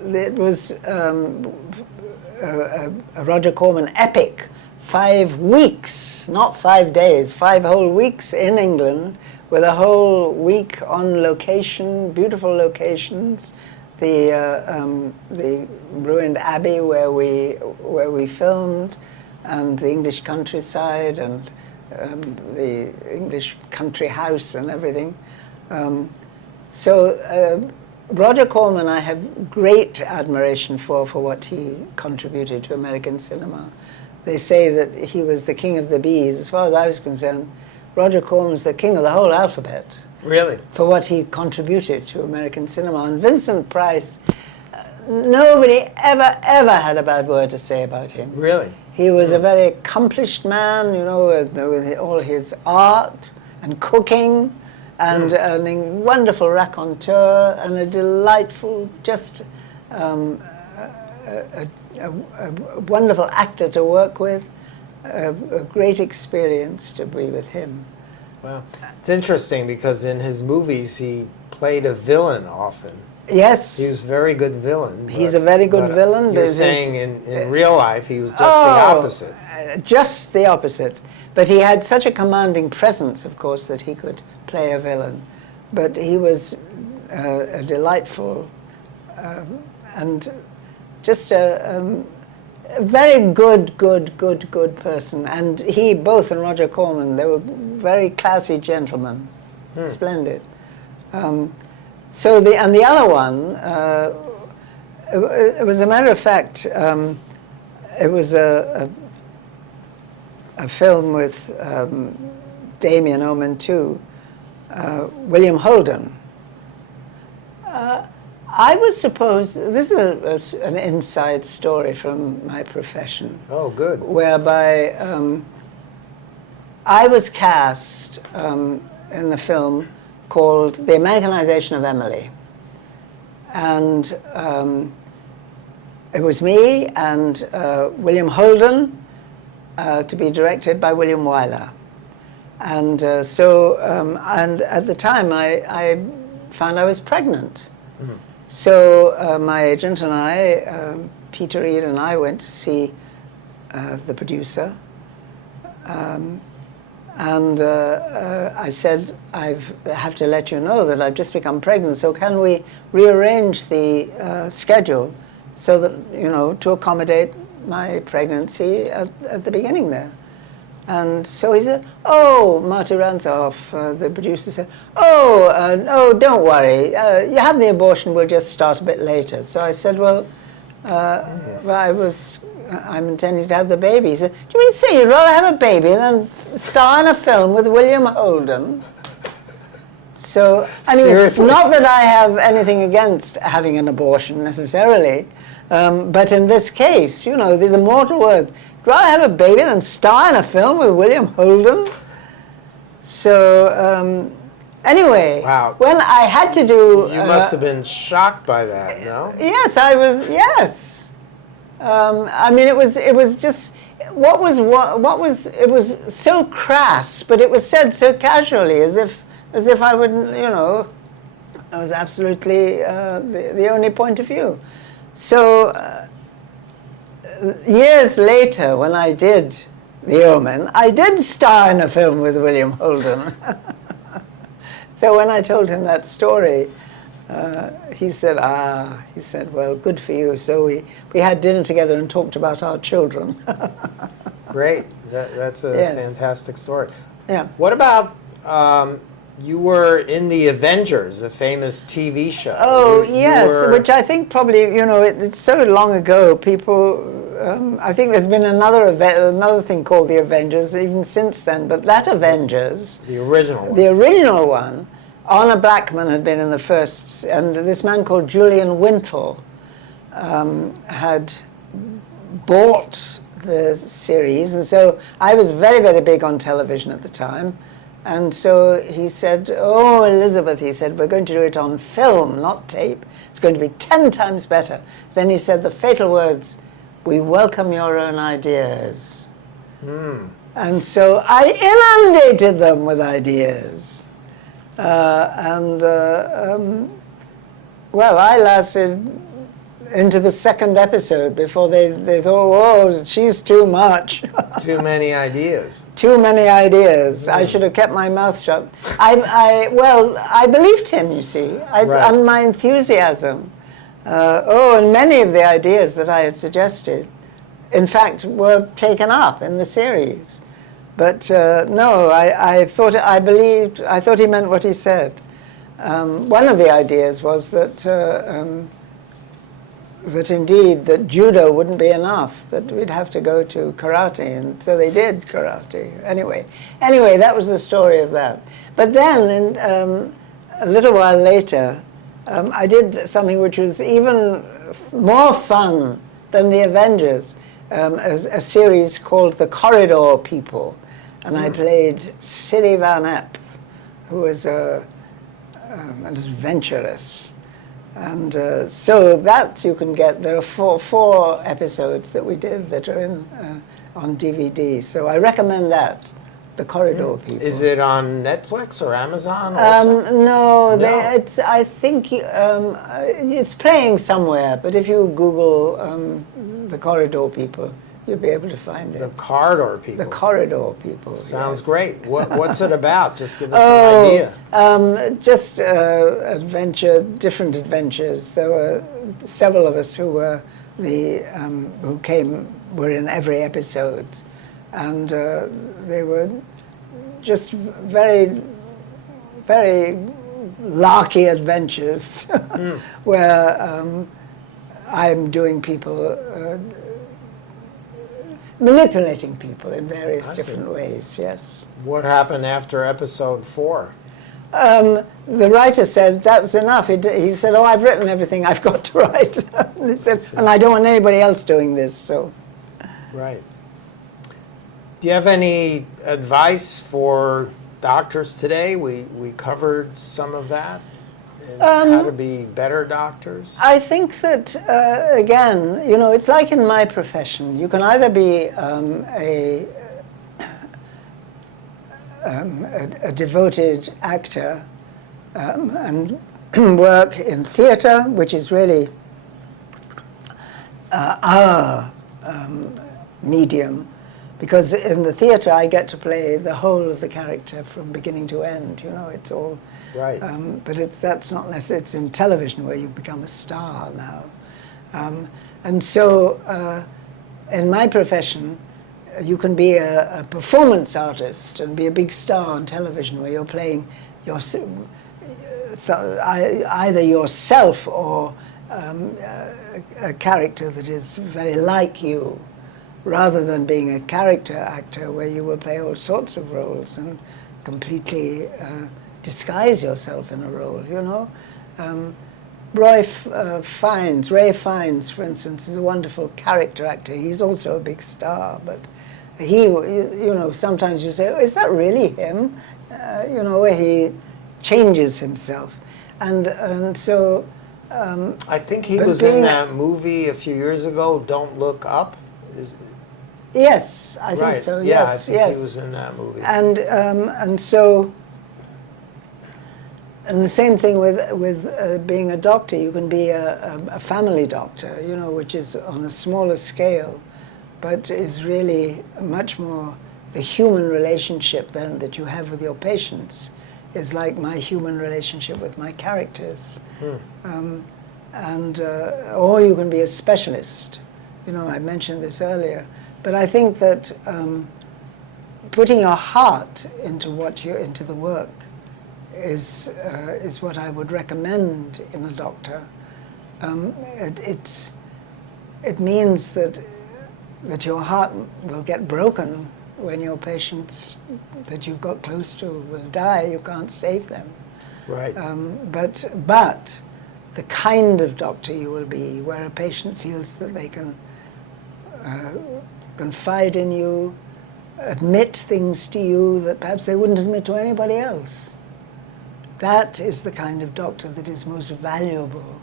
It was a Roger Corman epic, 5 weeks, not 5 days, 5 whole weeks in England, with a whole week on location, beautiful locations, the ruined abbey where we filmed, and the English countryside, and the English country house and everything. Roger Corman, I have great admiration for what he contributed to American cinema. They say that he was the king of the bees. As far as I was concerned, Roger Corman's the king of the whole alphabet. Really? For what he contributed to American cinema. And Vincent Price, nobody ever had a bad word to say about him. Really? He was a very accomplished man, with all his art and cooking, and a wonderful raconteur, and a delightful, just a wonderful actor to work with. A great experience to be with him. Wow. It's interesting because in his movies he played a villain often. Yes. He was a very good villain. He's a very good villain. You're saying in real life he was just the opposite. Just the opposite. But he had such a commanding presence, of course, that he could play a villain. but he was a delightful and just a very good person. And he, both and Roger Corman, they were very classy gentlemen, splendid. So the other one, it was a matter of fact, it was a film with Damien Omen too, William Holden. I was supposed, this is an inside story from my profession. Oh, good. Whereby I was cast in a film called The Americanization of Emily. And it was me and William Holden, to be directed by William Wyler. And and at the time I found I was pregnant. Mm-hmm. So my agent and I, Peter Reed and I, went to see the producer. And I said, I have to let you know that I've just become pregnant, so can we rearrange the schedule so that, you know, to accommodate my pregnancy at the beginning there. And so he said, oh, Marty Ransoff, the producer said, no, don't worry. You have the abortion, we'll just start a bit later. So I said, well, I'm intending to have the baby. He said, do you mean to say you'd rather have a baby than star in a film with William Holden? So, I mean, Seriously? not that I have anything against having an abortion necessarily, but in this case, you know, these immortal words, would rather have a baby than star in a film with William Holden? So, anyway, wow. when I had to do... You must have been shocked by that, no? Yes, I was, yes. I mean, it was just, it was so crass, but it was said so casually, as if I wouldn't, you know, it was absolutely the only point of view. So, years later, when I did The Omen, I did star in a film with William Holden. So when I told him that story, he said, well, good for you. So we had dinner together and talked about our children. Great. That's a fantastic story. Yeah. What about, you were in The Avengers, the famous TV show. Oh, you yes, were... which I think probably, you know, it's so long ago, people, I think there's been another thing called The Avengers even since then, but that Avengers... The original one. The original one, Honor Blackman had been in the first, and this man called Julian Wintle had bought the series, and so I was very, very big on television at the time, and so he said, oh, Elizabeth, he said, we're going to do it on film, not tape. It's going to be 10 times better. Then he said the fatal words, we welcome your own ideas. And so I inundated them with ideas. Well, I lasted into the second episode before they thought, oh, she's too much. Too many ideas. Too many ideas. I should have kept my mouth shut. I believed him, you see, Right. and my enthusiasm. And many of the ideas that I had suggested, in fact, were taken up in the series. But no, I thought he meant what he said. One of the ideas was that indeed that judo wouldn't be enough, that we'd have to go to karate, and so they did karate. Anyway, that was the story of that. But then, a little while later, I did something which was even more fun than The Avengers, a series called The Corridor People. And I played Sidney Van Epp, who was an adventuress. And so that you can get, there are four episodes that we did that are on DVD. So I recommend that, The Corridor People. Is it on Netflix or Amazon? No. I think it's playing somewhere, but if you Google The Corridor People, you'll be able to find it. The corridor people. The corridor people. Sounds yes. great. What's it about? Just give us an idea. Just different adventures. There were several of us who were were in every episode, and they were just very, very larky adventures where I'm doing people, manipulating people in various different ways, yes. What happened after episode 4? The writer said that was enough. He said, "Oh, I've written everything I've got to write." And he said, "And I don't want anybody else doing this." So, right. Do you have any advice for doctors today? We covered some of that, and how to be better doctors. I think that again, it's like in my profession. You can either be a devoted actor and work in theatre, which is really our medium, because in the theatre I get to play the whole of the character from beginning to end. It's all right. But that's not necessarily. It's in television where you become a star now, and so in my profession, you can be a performance artist and be a big star on television where you're playing either yourself or a character that is very like you, rather than being a character actor where you will play all sorts of roles and completely disguise yourself in a role, Ray Fiennes, for instance, is a wonderful character actor. He's also a big star, but he, sometimes you say, "Oh, is that really him?" Where he changes himself, and so. I think he was in that movie a few years ago, Don't Look Up. Yes, I think so. Yeah, Yes, I think he was in that movie. And so. And the same thing with being a doctor. You can be a family doctor, which is on a smaller scale, but is really much more the human relationship then that you have with your patients is like my human relationship with my characters. Or you can be a specialist. I mentioned this earlier, but I think that putting your heart into the work is what I would recommend in a doctor. It means that your heart will get broken when your patients that you've got close to will die. You can't save them. Right. But the kind of doctor you will be, where a patient feels that they can confide in you, admit things to you that perhaps they wouldn't admit to anybody else. That is the kind of doctor that is most valuable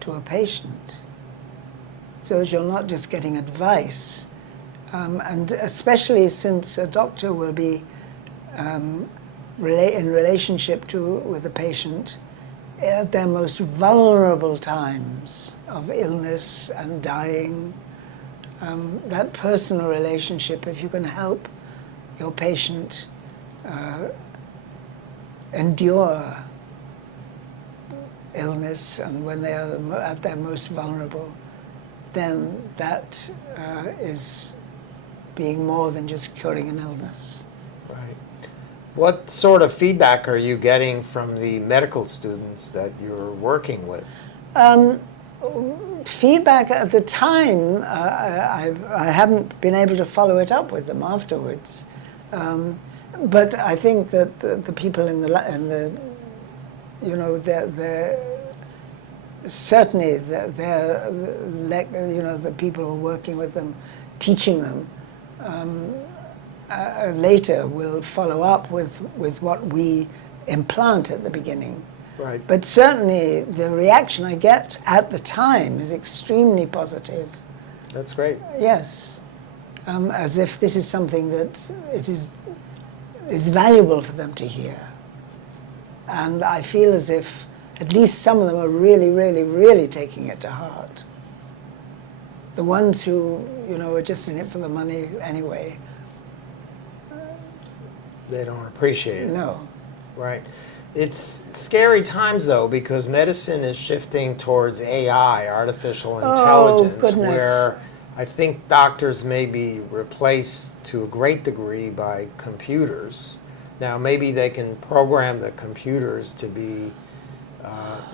to a patient. So that you're not just getting advice, and especially since a doctor will be in relationship with the patient at their most vulnerable times of illness and dying. That personal relationship, if you can help your patient endure illness and when they are at their most vulnerable, then that is being more than just curing an illness. Right. What sort of feedback are you getting from the medical students that you're working with? Feedback at the time, I haven't been able to follow it up with them afterwards. But I think that the people they're certainly the people who are working with them, teaching them, later will follow up with what we implant at the beginning. Right. But certainly the reaction I get at the time is extremely positive. That's great. Yes. As if this is something that it is valuable for them to hear. And I feel as if at least some of them are really, really, really taking it to heart. the ones who, are just in it for the money anyway. They don't appreciate it. No. Right. It's scary times, though, because medicine is shifting towards AI, artificial intelligence, goodness. where I think doctors may be replaced to a great degree by computers. Now, maybe they can program the computers to be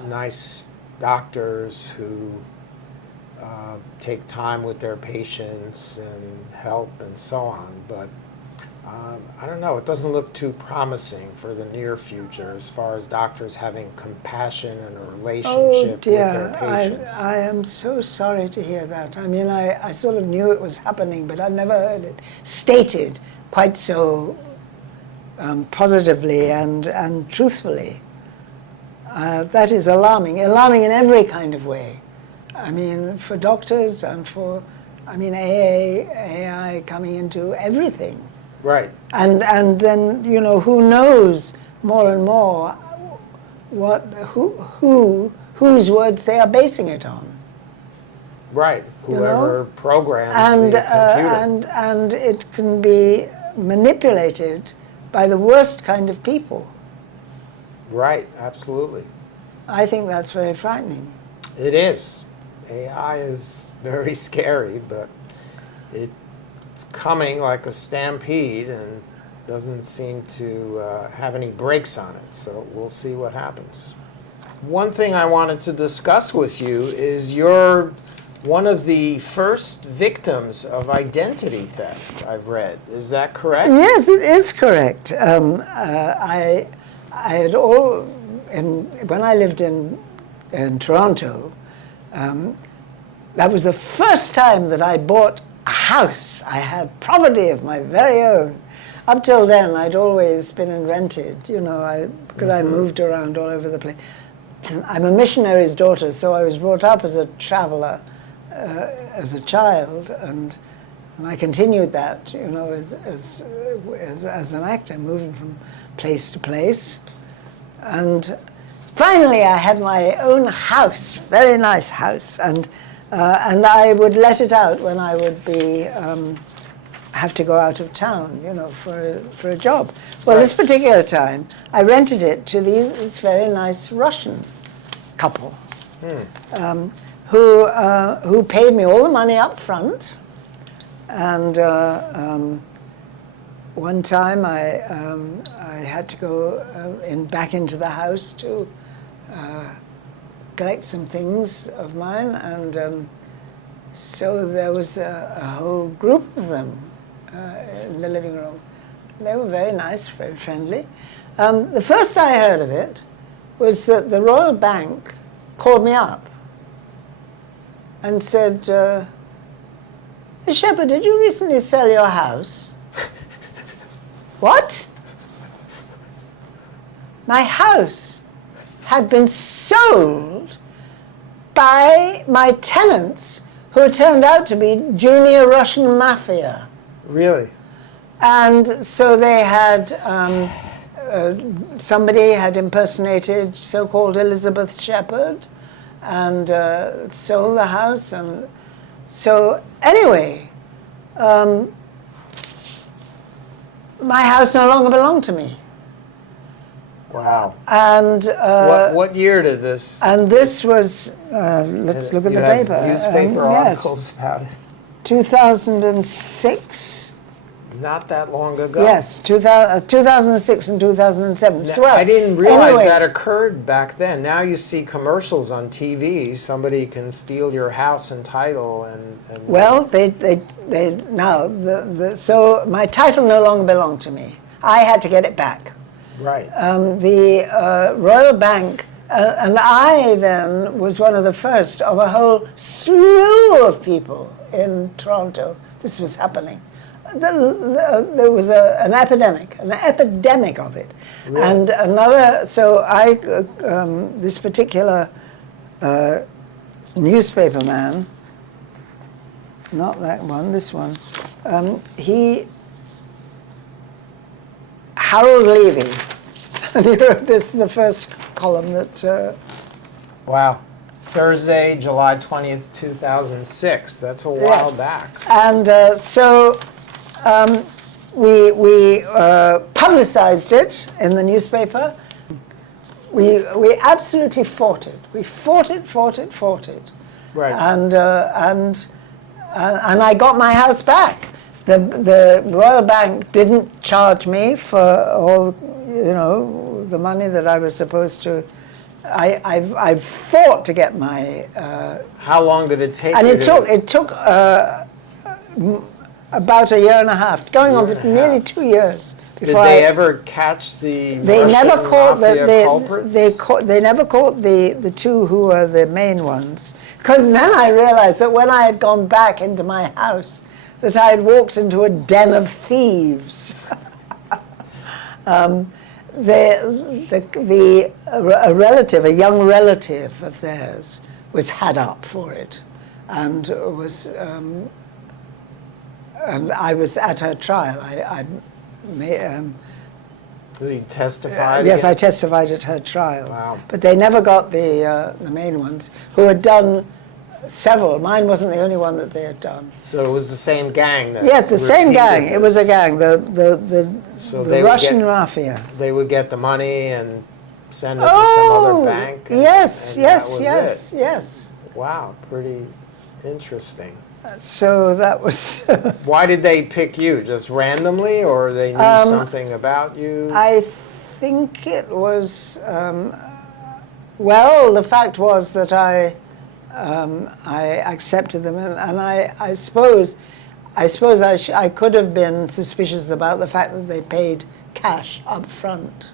nice doctors who take time with their patients and help and so on, but I don't know, it doesn't look too promising for the near future as far as doctors having compassion and a relationship with their patients. I am so sorry to hear that. I mean, I sort of knew it was happening, but I've never heard it stated quite so positively and truthfully. That is alarming in every kind of way. I mean, for doctors and for, AI coming into everything. Right. And then, who knows more and more whose words they are basing it on. Right. Whoever programs the computer. And it can be manipulated by the worst kind of people. Right, absolutely. I think that's very frightening. It is. AI is very scary, but it's coming like a stampede and doesn't seem to have any brakes on it. So we'll see what happens. One thing I wanted to discuss with you is you're one of the first victims of identity theft, I've read. Is that correct? Yes, it is correct. I had when I lived in Toronto, that was the first time that I bought a house. I had property of my very own. Up till then, I'd always been in rented, because I moved around all over the place. I'm a missionary's daughter, so I was brought up as a traveler as a child, and I continued that, as an actor, moving from place to place. And finally, I had my own house, very nice house, and I would let it out when I would be have to go out of town, for a job. Well, Right. This particular time, I rented it to this very nice Russian couple, who paid me all the money up front, and one time I had to go back into the house to collect some things of mine, and so there was a whole group of them in the living room. They were very nice, very friendly. The first I heard of it was that the Royal Bank called me up and said, "Hey, Shepherd, did you recently sell your house?" What? My house had been sold by my tenants, who turned out to be junior Russian mafia. Really? And so they had, somebody had impersonated so-called Elizabeth Shepherd and sold the house. And so anyway, my house no longer belonged to me. Wow. And What year did this? and this was, let's look at you the have paper. newspaper Yes, articles about it. 2006. Not that long ago. Yes, 2006 and 2007. Now, Swell. I didn't realize Anyway, that occurred back then. Now you see commercials on TV. Somebody can steal your house and title, and well, they now so my title no longer belonged to me. I had to get it back. right. The Royal Bank, and I then was one of the first of a whole slew of people in Toronto. This was happening. There was an epidemic of it. Really? And another, so this particular newspaper man, not that one, this one, Harold Levy, and he wrote this, the first column that, Wow. Thursday, July 20th, 2006. That's a while Yes. back. And so we publicized it in the newspaper. We absolutely fought it. We fought it. Right. And I got my house back. The Royal Bank didn't charge me for all, the money that I was supposed to. I fought to get my. How long did it take? And you it took about a year and a half, going on for nearly 2 years. Did they ever catch the Russian mafia culprits? They never caught the two who were the main ones. Because then I realized that when I had gone back into my house, that I had walked into a den of thieves. A young relative of theirs, was had up for it, and I was at her trial. You testified? Yes, I testified at her trial. Wow. But they never got the main ones, who had done several. Mine wasn't the only one that they had done. So it was the same gang? Yes, the same gang. This. It was a gang, the Russian mafia. They would get the money and send it to some other bank? Yes. Wow, pretty interesting. So that was... Why did they pick you? Just randomly, or they knew something about you? I think it was... well, the fact was that I accepted them, and I suppose I could have been suspicious about the fact that they paid cash up front.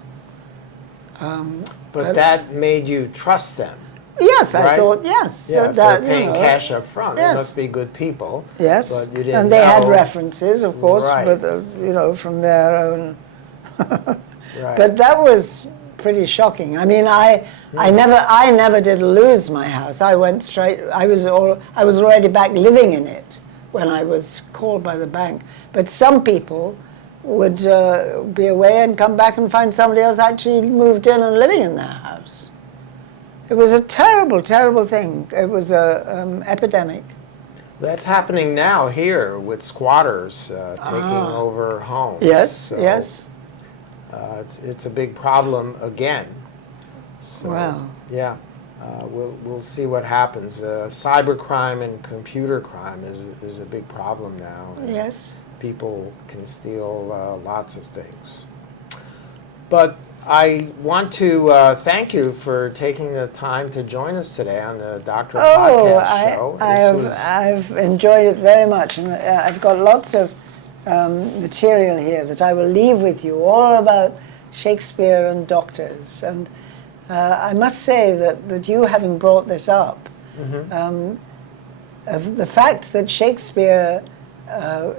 But that made you trust them. Yes, right? I thought, yes. Yeah, if they're paying cash up front, yes. They must be good people. Yes, but you didn't and they had know. references, of course, Right. but from their own. Right. But that was pretty shocking. I mean, I never did lose my house. I went straight. I was already back living in it when I was called by the bank. But some people would be away and come back and find somebody else actually moved in and living in their house. It was a terrible, terrible thing. It was an epidemic. That's happening now here with squatters taking over homes. Yes, So, yes. it's a big problem again. So, Wow. Yeah, we'll see what happens. Cybercrime and computer crime is a big problem now. Yes. People can steal lots of things. But I want to thank you for taking the time to join us today on the Doctor Podcast Show. I've enjoyed it very much, and I've got lots of material here that I will leave with you, all about Shakespeare and doctors. And I must say that you, having brought this up, of the fact that Shakespeare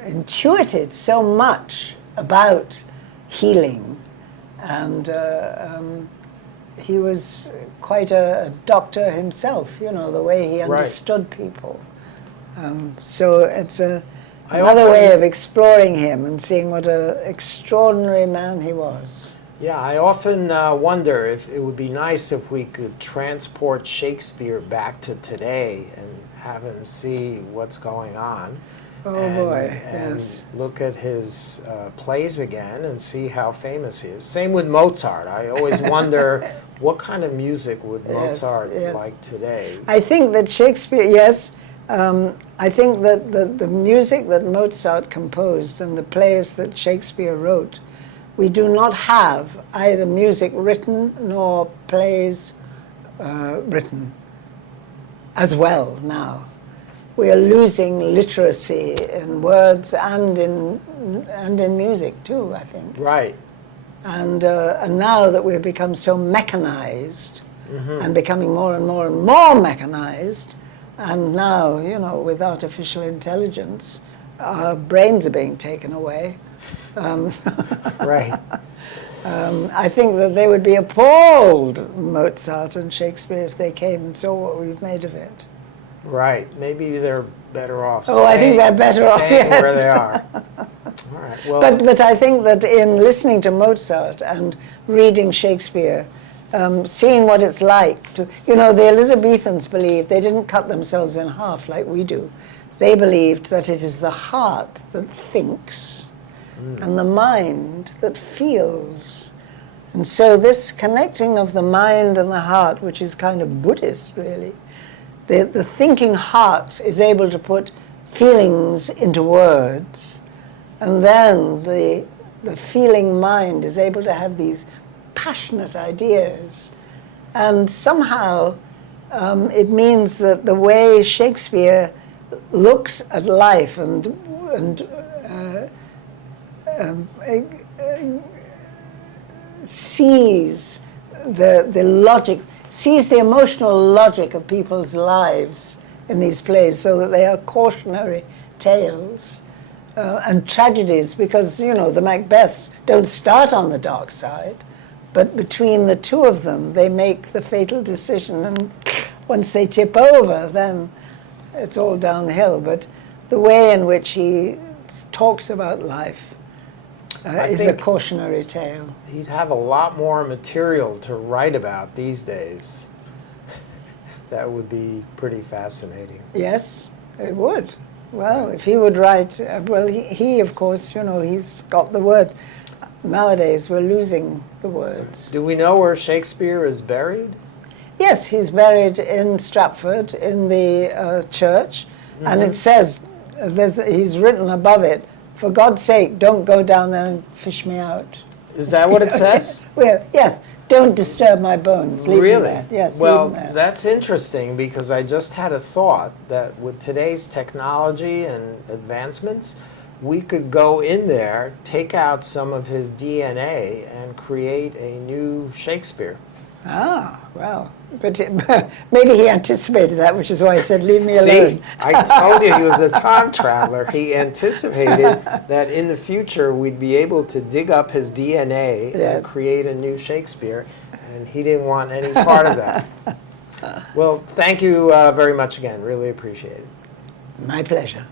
intuited so much about healing, and he was quite a doctor himself, the way he understood people. So it's another way of exploring him and seeing what an extraordinary man he was. Yeah, I often wonder if it would be nice if we could transport Shakespeare back to today and have him see what's going on. Yes. Look at his plays again and see how famous he is. Same with Mozart. I always wonder what kind of music would Mozart like today. I think that Shakespeare, yes, I think that the music that Mozart composed and the plays that Shakespeare wrote, we do not have either music written nor plays written as well now. We are losing literacy in words and in music too, I think. Right. And now that we've become so mechanized and becoming more and more and more mechanized, and now, with artificial intelligence, our brains are being taken away. Right. I think that they would be appalled, Mozart and Shakespeare, if they came and saw what we've made of it. Right. Maybe they're better off I think they're better off, staying yes. where they are. All right. Well, But I think that in listening to Mozart and reading Shakespeare, seeing what it's like to, the Elizabethans believed they didn't cut themselves in half like we do. They believed that it is the heart that thinks and the mind that feels. And so this connecting of the mind and the heart, which is kind of Buddhist really, the thinking heart is able to put feelings into words, and then the feeling mind is able to have these passionate ideas. And somehow it means that the way Shakespeare looks at life and sees the logic, sees the emotional logic of people's lives in these plays, so that they are cautionary tales and tragedies, because, the Macbeths don't start on the dark side, but between the two of them, they make the fatal decision, and once they tip over, then it's all downhill. But the way in which he talks about life is a cautionary tale. He'd have a lot more material to write about these days. That would be pretty fascinating. Yes, it would. Well, if he would write, he of course, he's got the word. Nowadays, we're losing the words. Do we know where Shakespeare is buried? Yes, he's buried in Stratford in the church, and it says, he's written above it, "For God's sake, don't go down there and fish me out." Is that what it says? Well, yes. Don't disturb my bones. Leave Really? them there. Yes, well, leave them there. that's interesting, because I just had a thought that with today's technology and advancements, we could go in there, take out some of his DNA, and create a new Shakespeare. Ah, well, but maybe he anticipated that, which is why he said, "Leave me alone." See, I told you he was a time traveler. He anticipated that in the future we'd be able to dig up his DNA and create a new Shakespeare, and he didn't want any part of that. Well, thank you very much again. Really appreciate it. My pleasure.